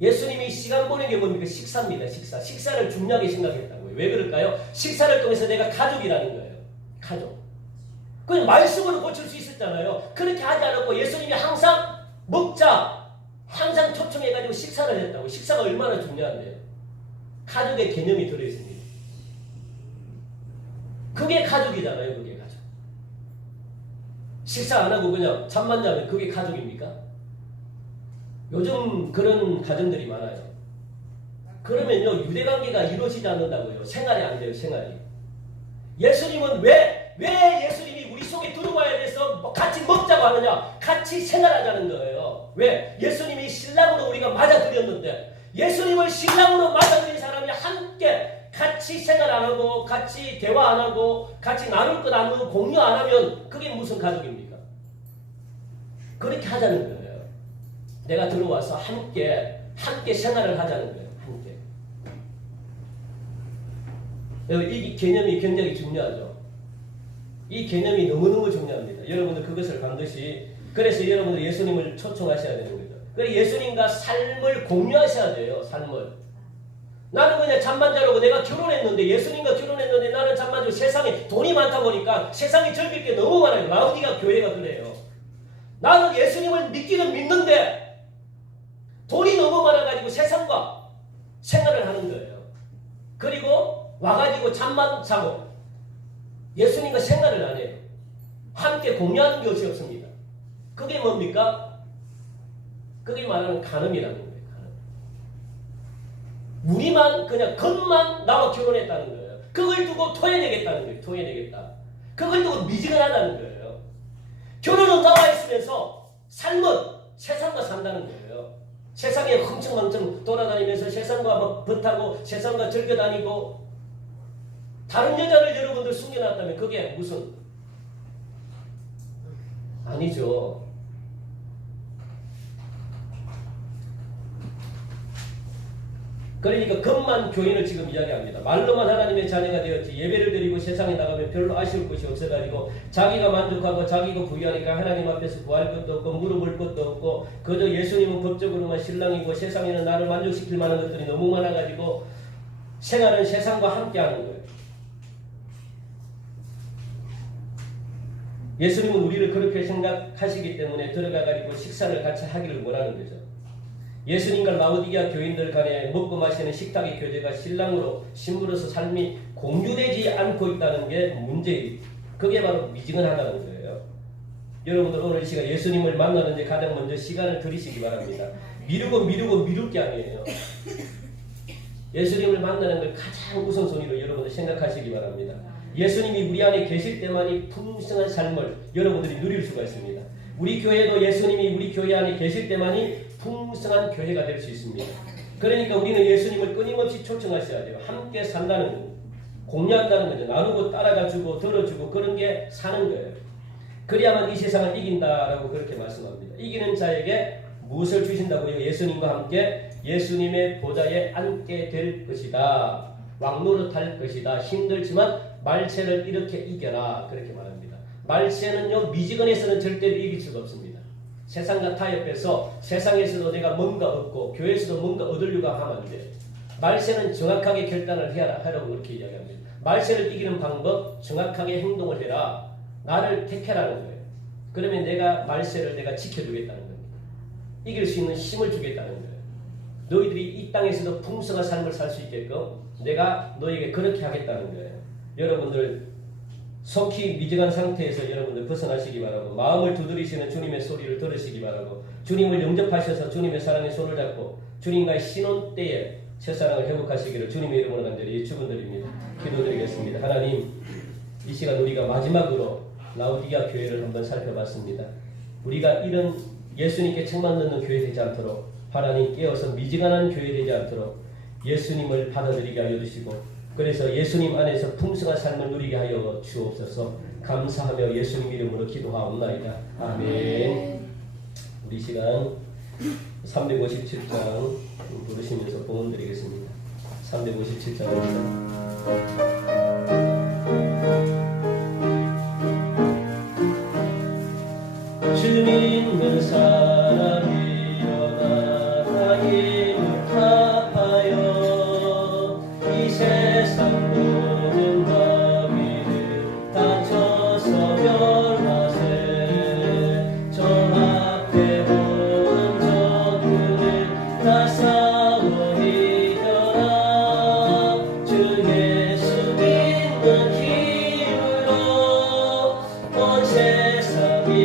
예수님이 시간 보낸 게 뭡니까? 식사입니다. 식사를 중요하게 생각했다고요. 왜 그럴까요? 식사를 통해서 내가 가족이라는 거예요. 가족. 그냥 말씀으로 고칠 수 있었잖아요. 그렇게 하지 않았고 예수님이 항상 먹자, 항상 초청해가지고 식사를 했다고. 식사가 얼마나 중요한데요. 가족의 개념이 들어있습니다. 그게 가족이잖아요. 그게 가족. 식사 안 하고 그냥 잠만 자면 그게 가족입니까? 요즘 그런 가정들이 많아요. 그러면요, 유대관계가 이루어지지 않는다고요. 생활이 안 돼요. 생활이. 예수님은 왜 예수님이 우리 속에 들어와야 돼서 같이 먹자고 하느냐? 같이 생활하자는 거예요. 왜? 예수님이 신랑으로 우리가 맞아들였는데, 예수님을 신랑으로 맞아들인 사람이 함께 같이 생활 안 하고, 같이 대화 안 하고, 같이 나눌 것 안 하고, 공유 안 하면 그게 무슨 가족입니까? 그렇게 하자는 거예요. 내가 들어와서 함께 생활을 하자는 거예요. 함께. 이 개념이 굉장히 중요하죠. 이 개념이 너무너무 중요합니다. 여러분들 그것을 반드시, 그래서 여러분들 예수님을 초청하셔야 되는 거죠. 그래서 예수님과 삶을 공유하셔야 돼요. 삶을. 나는 그냥 잠만 자려고, 내가 결혼했는데, 예수님과 결혼했는데 나는 잠만 자고, 세상에 돈이 많다 보니까 세상에 즐길 게 너무 많아요. 라우디가 교회가 그래요. 나는 예수님을 믿기는 믿는데 돈이 너무 많아가지고 세상과 생활을 하는 거예요. 그리고 와가지고 잠만 자고 예수님과 생활을 안 해요. 함께 공유하는 것이 없습니다. 그게 뭡니까? 그게 말하는 간음이라는 거예요. 간음. 우리만 그냥 겉만 나와 결혼했다는 거예요. 그걸 두고 토해내겠다는 거예요. 토해내겠다. 그걸 두고 미지근하다는 거예요. 결혼은 나와 있으면서 삶은 세상과 산다는 거예요. 세상에 흥청망청 돌아다니면서 세상과 막 벗하고 세상과 즐겨다니고, 다른 여자를 여러분들 숨겨놨다면 그게 무슨, 아니죠. 그러니까 겉만 교인을 지금 이야기합니다. 말로만 하나님의 자녀가 되었지 예배를 드리고 세상에 나가면 별로 아쉬울 것이 없어가지고 자기가 만족하고 자기가 부유하니까 하나님 앞에서 구할 것도 없고 물어볼 것도 없고, 그저 예수님은 법적으로만 신랑이고 세상에는 나를 만족시킬 만한 것들이 너무 많아가지고 생활은 세상과 함께하는 거예요. 예수님은 우리를 그렇게 생각하시기 때문에 들어가가지고 식사를 같이 하기를 원하는 거죠. 예수님과 라우디게아 교인들 간에 먹고 마시는 식탁의 교제가 신랑으로 신부로서 삶이 공유되지 않고 있다는 게 문제예요. 그게 바로 미지근하다는 거예요. 여러분들 오늘 이 시간 예수님을 만나는데 가장 먼저 시간을 들이시기 바랍니다. 미루고 미룰 게 아니에요. 예수님을 만나는 걸 가장 우선순위로 여러분들 생각하시기 바랍니다. 예수님이 우리 안에 계실 때만이 풍성한 삶을 여러분들이 누릴 수가 있습니다. 우리 교회도 예수님이 우리 교회 안에 계실 때만이 풍성한 교회가 될 수 있습니다. 그러니까 우리는 예수님을 끊임없이 초청하셔야 돼요. 함께 산다는 거예요. 공유한다는 거죠. 나누고 따라가주고 들어주고 그런 게 사는 거예요. 그래야만 이 세상을 이긴다라고 그렇게 말씀합니다. 이기는 자에게 무엇을 주신다고요? 예수님과 함께 예수님의 보좌에 앉게 될 것이다. 왕노릇할 것이다. 힘들지만 말세를 이렇게 이겨라. 그렇게 말합니다. 말세는요, 미지근해서는 절대로 이길 수가 없습니다. 세상과 타협해서 세상에서도 내가 뭔가 얻고 교회에서도 뭔가 얻으려고 하면 안 돼요. 말세는 정확하게 결단을 해야 하라고 그렇게 이야기합니다. 말세를 이기는 방법, 정확하게 행동을 해라. 나를 택해라는 거예요. 그러면 내가 말세를 내가 지켜주겠다는 겁니다. 이길 수 있는 힘을 주겠다는 거예요. 너희들이 이 땅에서도 풍성한 삶을 살 수 있게끔 내가 너에게 그렇게 하겠다는 거예요. 여러분들 속히 미정한 상태에서 여러분들 벗어나시기 바라고, 마음을 두드리시는 주님의 소리를 들으시기 바라고, 주님을 영접하셔서 주님의 사랑의 손을 잡고 주님과의 신혼 때에 첫사랑을 회복하시기를 주님의 이름으로 간절히 축원드립니다. 기도드리겠습니다. 하나님, 이 시간 우리가 마지막으로 라우디게아 교회를 한번 살펴봤습니다. 우리가 이런 예수님께 책만 넣는 교회 되지 않도록 하나님 깨어서 미지근한 교회 되지 않도록 예수님을 받아들이게 하여 주시고 그래서 예수님 안에서 풍성한 삶을 누리게 하여 주옵소서. 감사하며 예수님 이름으로 기도하옵나이다. 아멘. 우리 시간 357장 부르시면서 봉헌 드리겠습니다. 357장입니다. 주님은 사람이 일어나 힘을 다하여 이 세상 모든 마귀를 다쳐서 멸하세. 저 앞에 오는 적군을 다 싸워 이겨라. 주 예수 믿는 힘으로 온 세상이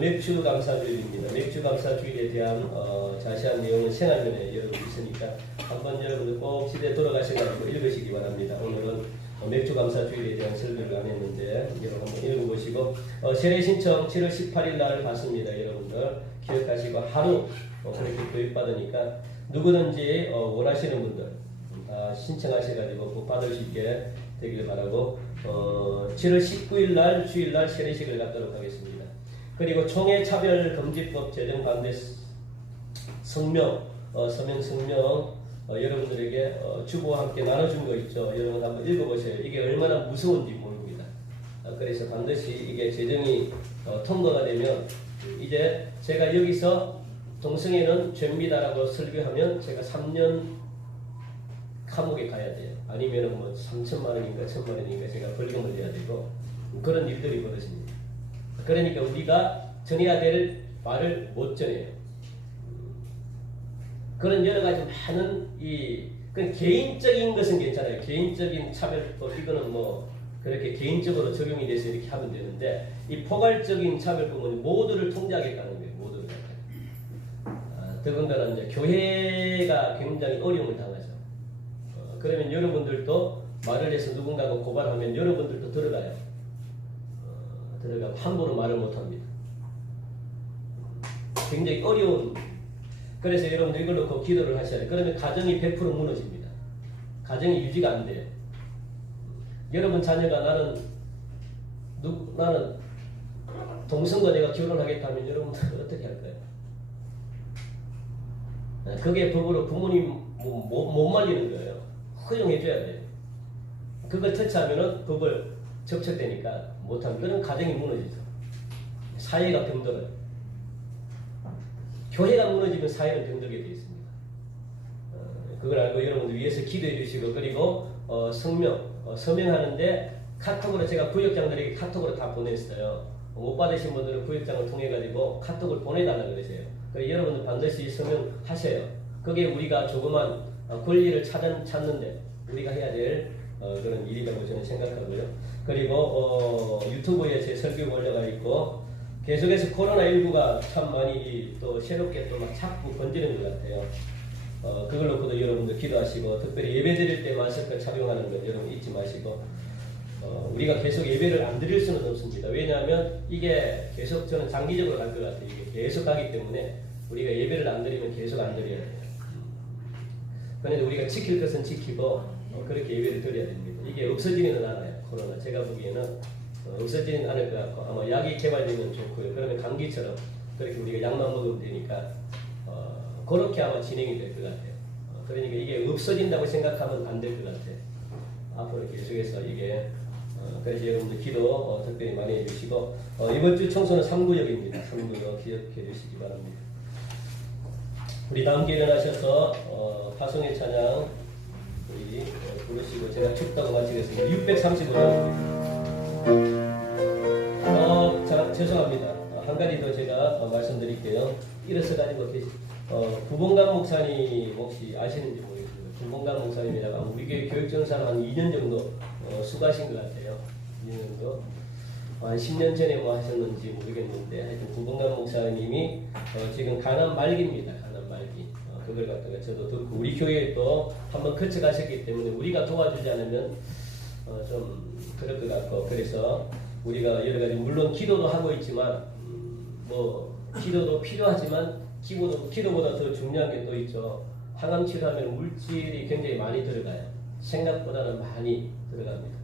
맥주 감사주일입니다. 맥주 감사주일에 대한 자세한 내용은 생활면에 여러분 있으니까 한번 여러분들 꼭 집에 돌아가셔가지고 읽으시기 바랍니다. 오늘은 맥주 감사주일에 대한 설교를 안 했는데 여러분 한번 읽어보시고 세례 신청 7월 18일 날 받습니다. 여러분들 기억하시고 하루 그렇게 교육받으니까 누구든지 원하시는 분들 다 신청하셔가지고 꼭 받을 수 있게 되길 바라고 7월 19일 날 주일 날 세례식을 갖도록 하겠습니다. 그리고 총회차별금지법 제정 반대 성명, 서명 성명 여러분들에게 주보와 함께 나눠준 거 있죠. 여러분 한번 읽어보세요. 이게 얼마나 무서운지 모릅니다. 그래서 반드시 이게 제정이 통과가 되면 이제 제가 여기서 동성애는 죄입니다라고 설교하면 제가 3년 감옥에 가야 돼요. 아니면 뭐 3천만 원인가 1천만 원인가 제가 벌금을 내야 되고 그런 일들이 벌어집니다. 그러니까 우리가 전해야 될 말을 못 전해요. 그런 여러 가지 많은 그런 개인적인 것은 괜찮아요. 개인적인 차별법 이거는 뭐 그렇게 개인적으로 적용이 돼서 이렇게 하면 되는데 이 포괄적인 차별법은 모두를 통제하겠다는 거예요. 모두를. 더군다나 이제 교회가 굉장히 어려움을 당하죠. 그러면 여러분들도 말을 해서 누군가가 고발하면 여러분들도 들어가요. 들어가고 함부로 말을 못합니다. 굉장히 어려운. 그래서 여러분들 이걸 놓고 기도를 하셔야 돼요. 그러면 가정이 100% 무너집니다. 가정이 유지가 안 돼요. 여러분 자녀가 나는 동성과 내가 결혼하겠다면 여러분들 어떻게 할까요? 그게 법으로 부모님 못 말리는 거예요. 허용해줘야 돼요. 그걸 터치하면은 법을 접촉되니까 못하면 그런 가정이 무너지죠. 사회가 병들어요. 교회가 무너지면 사회는 병들게 되어 있습니다. 그걸 알고 여러분들 위해서 기도해 주시고, 그리고 서명하는데 카톡으로 제가 구역장들에게 카톡으로 다 보냈어요. 못 받으신 분들은 구역장을 통해 가지고 카톡을 보내달라고 그러세요. 그래서 여러분들 반드시 서명하세요. 그게 우리가 조그만 권리를 찾는데 우리가 해야 될 그런 일이라고 저는 생각하고요. 그리고 유튜브에 제 설교가 올라가 있고, 계속해서 코로나19가 참 많이 또 새롭게 또 막 자꾸 번지는 것 같아요. 그걸 놓고도 여러분들 기도하시고, 특별히 예배 드릴 때 마스크 착용하는 것 여러분 잊지 마시고, 우리가 계속 예배를 안 드릴 수는 없습니다. 왜냐하면 이게 계속 저는 장기적으로 갈 것 같아요. 이게 계속 가기 때문에 우리가 예배를 안 드리면 계속 안 드려야 돼요. 그런데 우리가 지킬 것은 지키고 그렇게 예배를 드려야 됩니다. 이게 없어지지는 않아요. 코로나 제가 보기에는 없어지지는 않을 것 같고, 아마 약이 개발되면 좋고요. 그러면 감기처럼 그렇게 우리가 약만 먹으면 되니까 그렇게 아마 진행이 될 것 같아요. 그러니까 이게 없어진다고 생각하면 안 될 것 같아요. 앞으로 계속해서 이게 그래서 여러분들 기도 특별히 많이 해주시고, 이번 주 청소는 3구역입니다. 3구역 기억해 주시기 바랍니다. 우리 다 함께 일어나셔서 파송의 찬양 우리 부르시고 제가 춥다고 마치겠습니다. 630번. 죄송합니다. 한 가지 더 제가 말씀드릴게요. 일어서 가지고 계시 구봉감 목사님 혹시 아시는지 모르겠습니다. 구봉감 목사님이라고 우리 교회 교육전사는 한 2년 정도 수고하신 것 같아요. 2년 정도. 한 10년 전에 뭐 하셨는지 모르겠는데, 하여튼 구봉감 목사님이 지금 가난 말기입니다. 가난 말기. 그걸 갖다가 저도 듣고, 우리 교회에 또 한번 거쳐가셨기 때문에 우리가 도와주지 않으면 좀 그럴 것 같고, 그래서 우리가 여러 가지 물론 기도도 하고 있지만 뭐 기도도 필요하지만 기도보다 더 중요한 게 또 있죠. 항암 치료하면 물질이 굉장히 많이 들어가요. 생각보다는 많이 들어갑니다.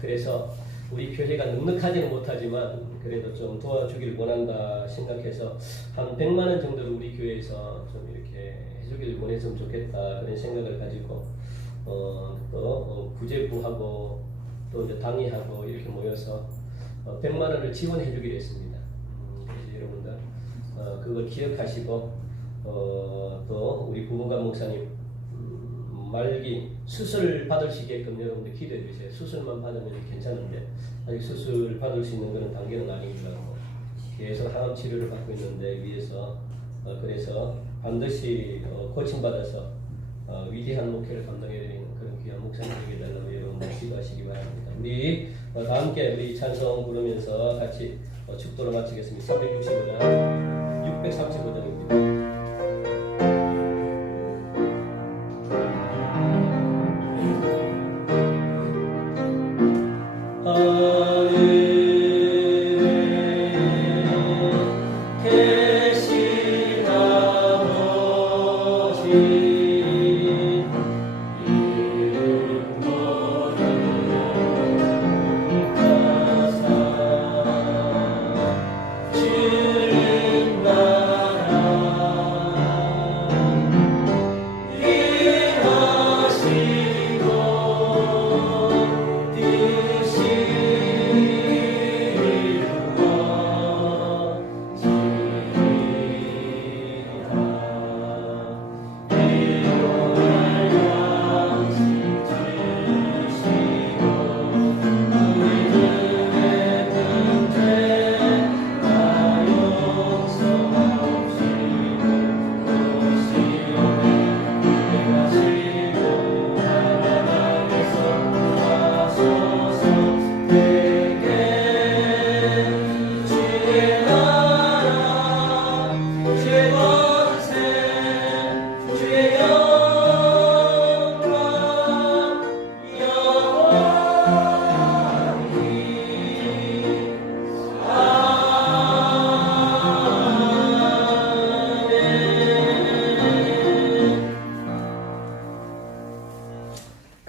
그래서 우리 교회가 넉넉하지는 못하지만 그래도 좀 도와주길 원한다 생각해서 한 100만 원 정도를 우리 교회에서 좀 이렇게 해주길 원했으면 좋겠다, 그런 생각을 가지고 또 구제부하고 또 이제 당의하고 이렇게 모여서 100만 원을 지원해 주기로 했습니다. 그래서 여러분들 그걸 기억하시고, 또 우리 구봉감 목사님 말기 수술 받으시게끔 여러분들 기도해 주세요. 수술만 받으면 괜찮은데 아직 수술 받을 수 있는 그런 단계는 아니기도 하고, 계속 항암 치료를 받고 있는데 위해서 그래서 반드시 고침받아서 위대한 목회를 감당해드리는 그런 귀한 목사님 되게 달라고 여러분들 기도하시기 바랍니다. 우리 다 함께 우리 찬송 부르면서 같이 축도를 마치겠습니다. 365장 635장입니다.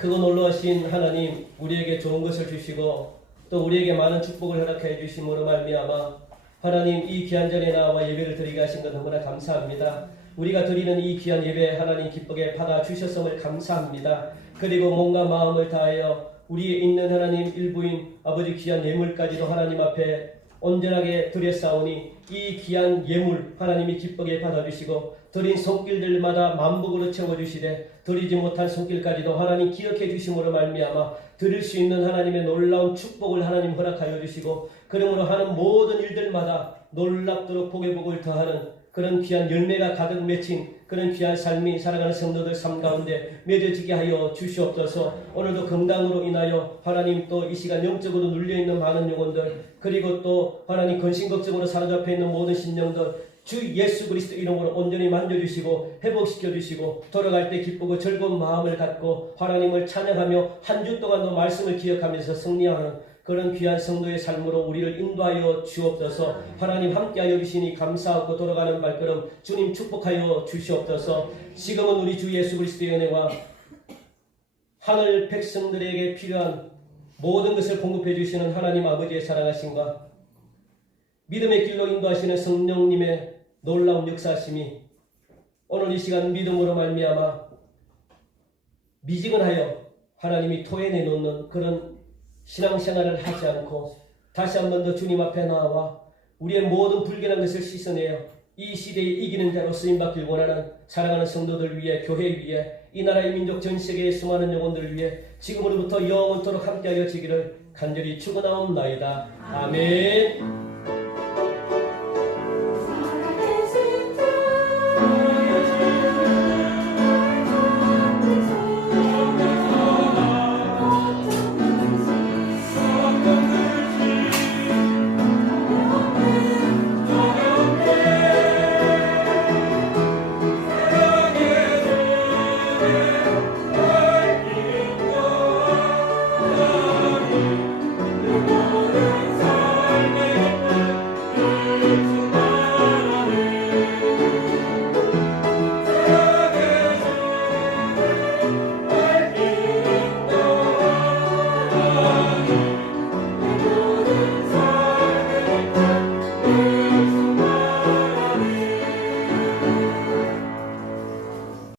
크고 놀라우신 하나님, 우리에게 좋은 것을 주시고 또 우리에게 많은 축복을 허락해 주심으로 말미암아 하나님 이 귀한 전에 나와 예배를 드리게 하신 것 너무나 감사합니다. 우리가 드리는 이 귀한 예배 하나님 기쁘게 받아주셨음을 감사합니다. 그리고 몸과 마음을 다하여 우리의 있는 하나님 일부인 아버지 귀한 예물까지도 하나님 앞에 온전하게 드렸사오니 이 귀한 예물 하나님이 기쁘게 받아주시고 드린 손길들마다 만복으로 채워주시되 드리지 못한 손길까지도 하나님 기억해 주심으로 말미암아 드릴 수 있는 하나님의 놀라운 축복을 하나님 허락하여 주시고 그러므로 하는 모든 일들마다 놀랍도록 복의 복을 더하는 그런 귀한 열매가 가득 맺힌 그런 귀한 삶이 살아가는 성도들 삶 가운데 맺어지게 하여 주시옵소서. 오늘도 건강으로 인하여 하나님 또 이 시간 영적으로 눌려있는 많은 영혼들 그리고 또 하나님 근심걱정으로 사로잡혀 있는 모든 심령들 주 예수 그리스도 이름으로 온전히 만져주시고 회복시켜주시고 돌아갈 때 기쁘고 즐거운 마음을 갖고 하나님을 찬양하며 한 주 동안도 말씀을 기억하면서 승리하는 그런 귀한 성도의 삶으로 우리를 인도하여 주옵소서. 하나님 함께하여 주시니 감사하고 돌아가는 발걸음 주님 축복하여 주시옵소서. 지금은 우리 주 예수 그리스도의 은혜와 하늘 백성들에게 필요한 모든 것을 공급해 주시는 하나님 아버지의 사랑하심과 믿음의 길로 인도하시는 성령님의 놀라운 역사하심이 오늘 이 시간 믿음으로 말미암아 미지근하여 하나님이 토해내 놓는 그런 신앙생활을 하지 않고 다시 한 번 더 주님 앞에 나와 우리의 모든 불결한 것을 씻어내어 이 시대에 이기는 자로 쓰임받길 원하는 사랑하는 성도들 위해 교회 위해 이 나라의 민족 전 세계의 수많은 영혼들을 위해 지금으로부터 영원토록 함께하여 지기를 간절히 축원하옵나이다. 아멘.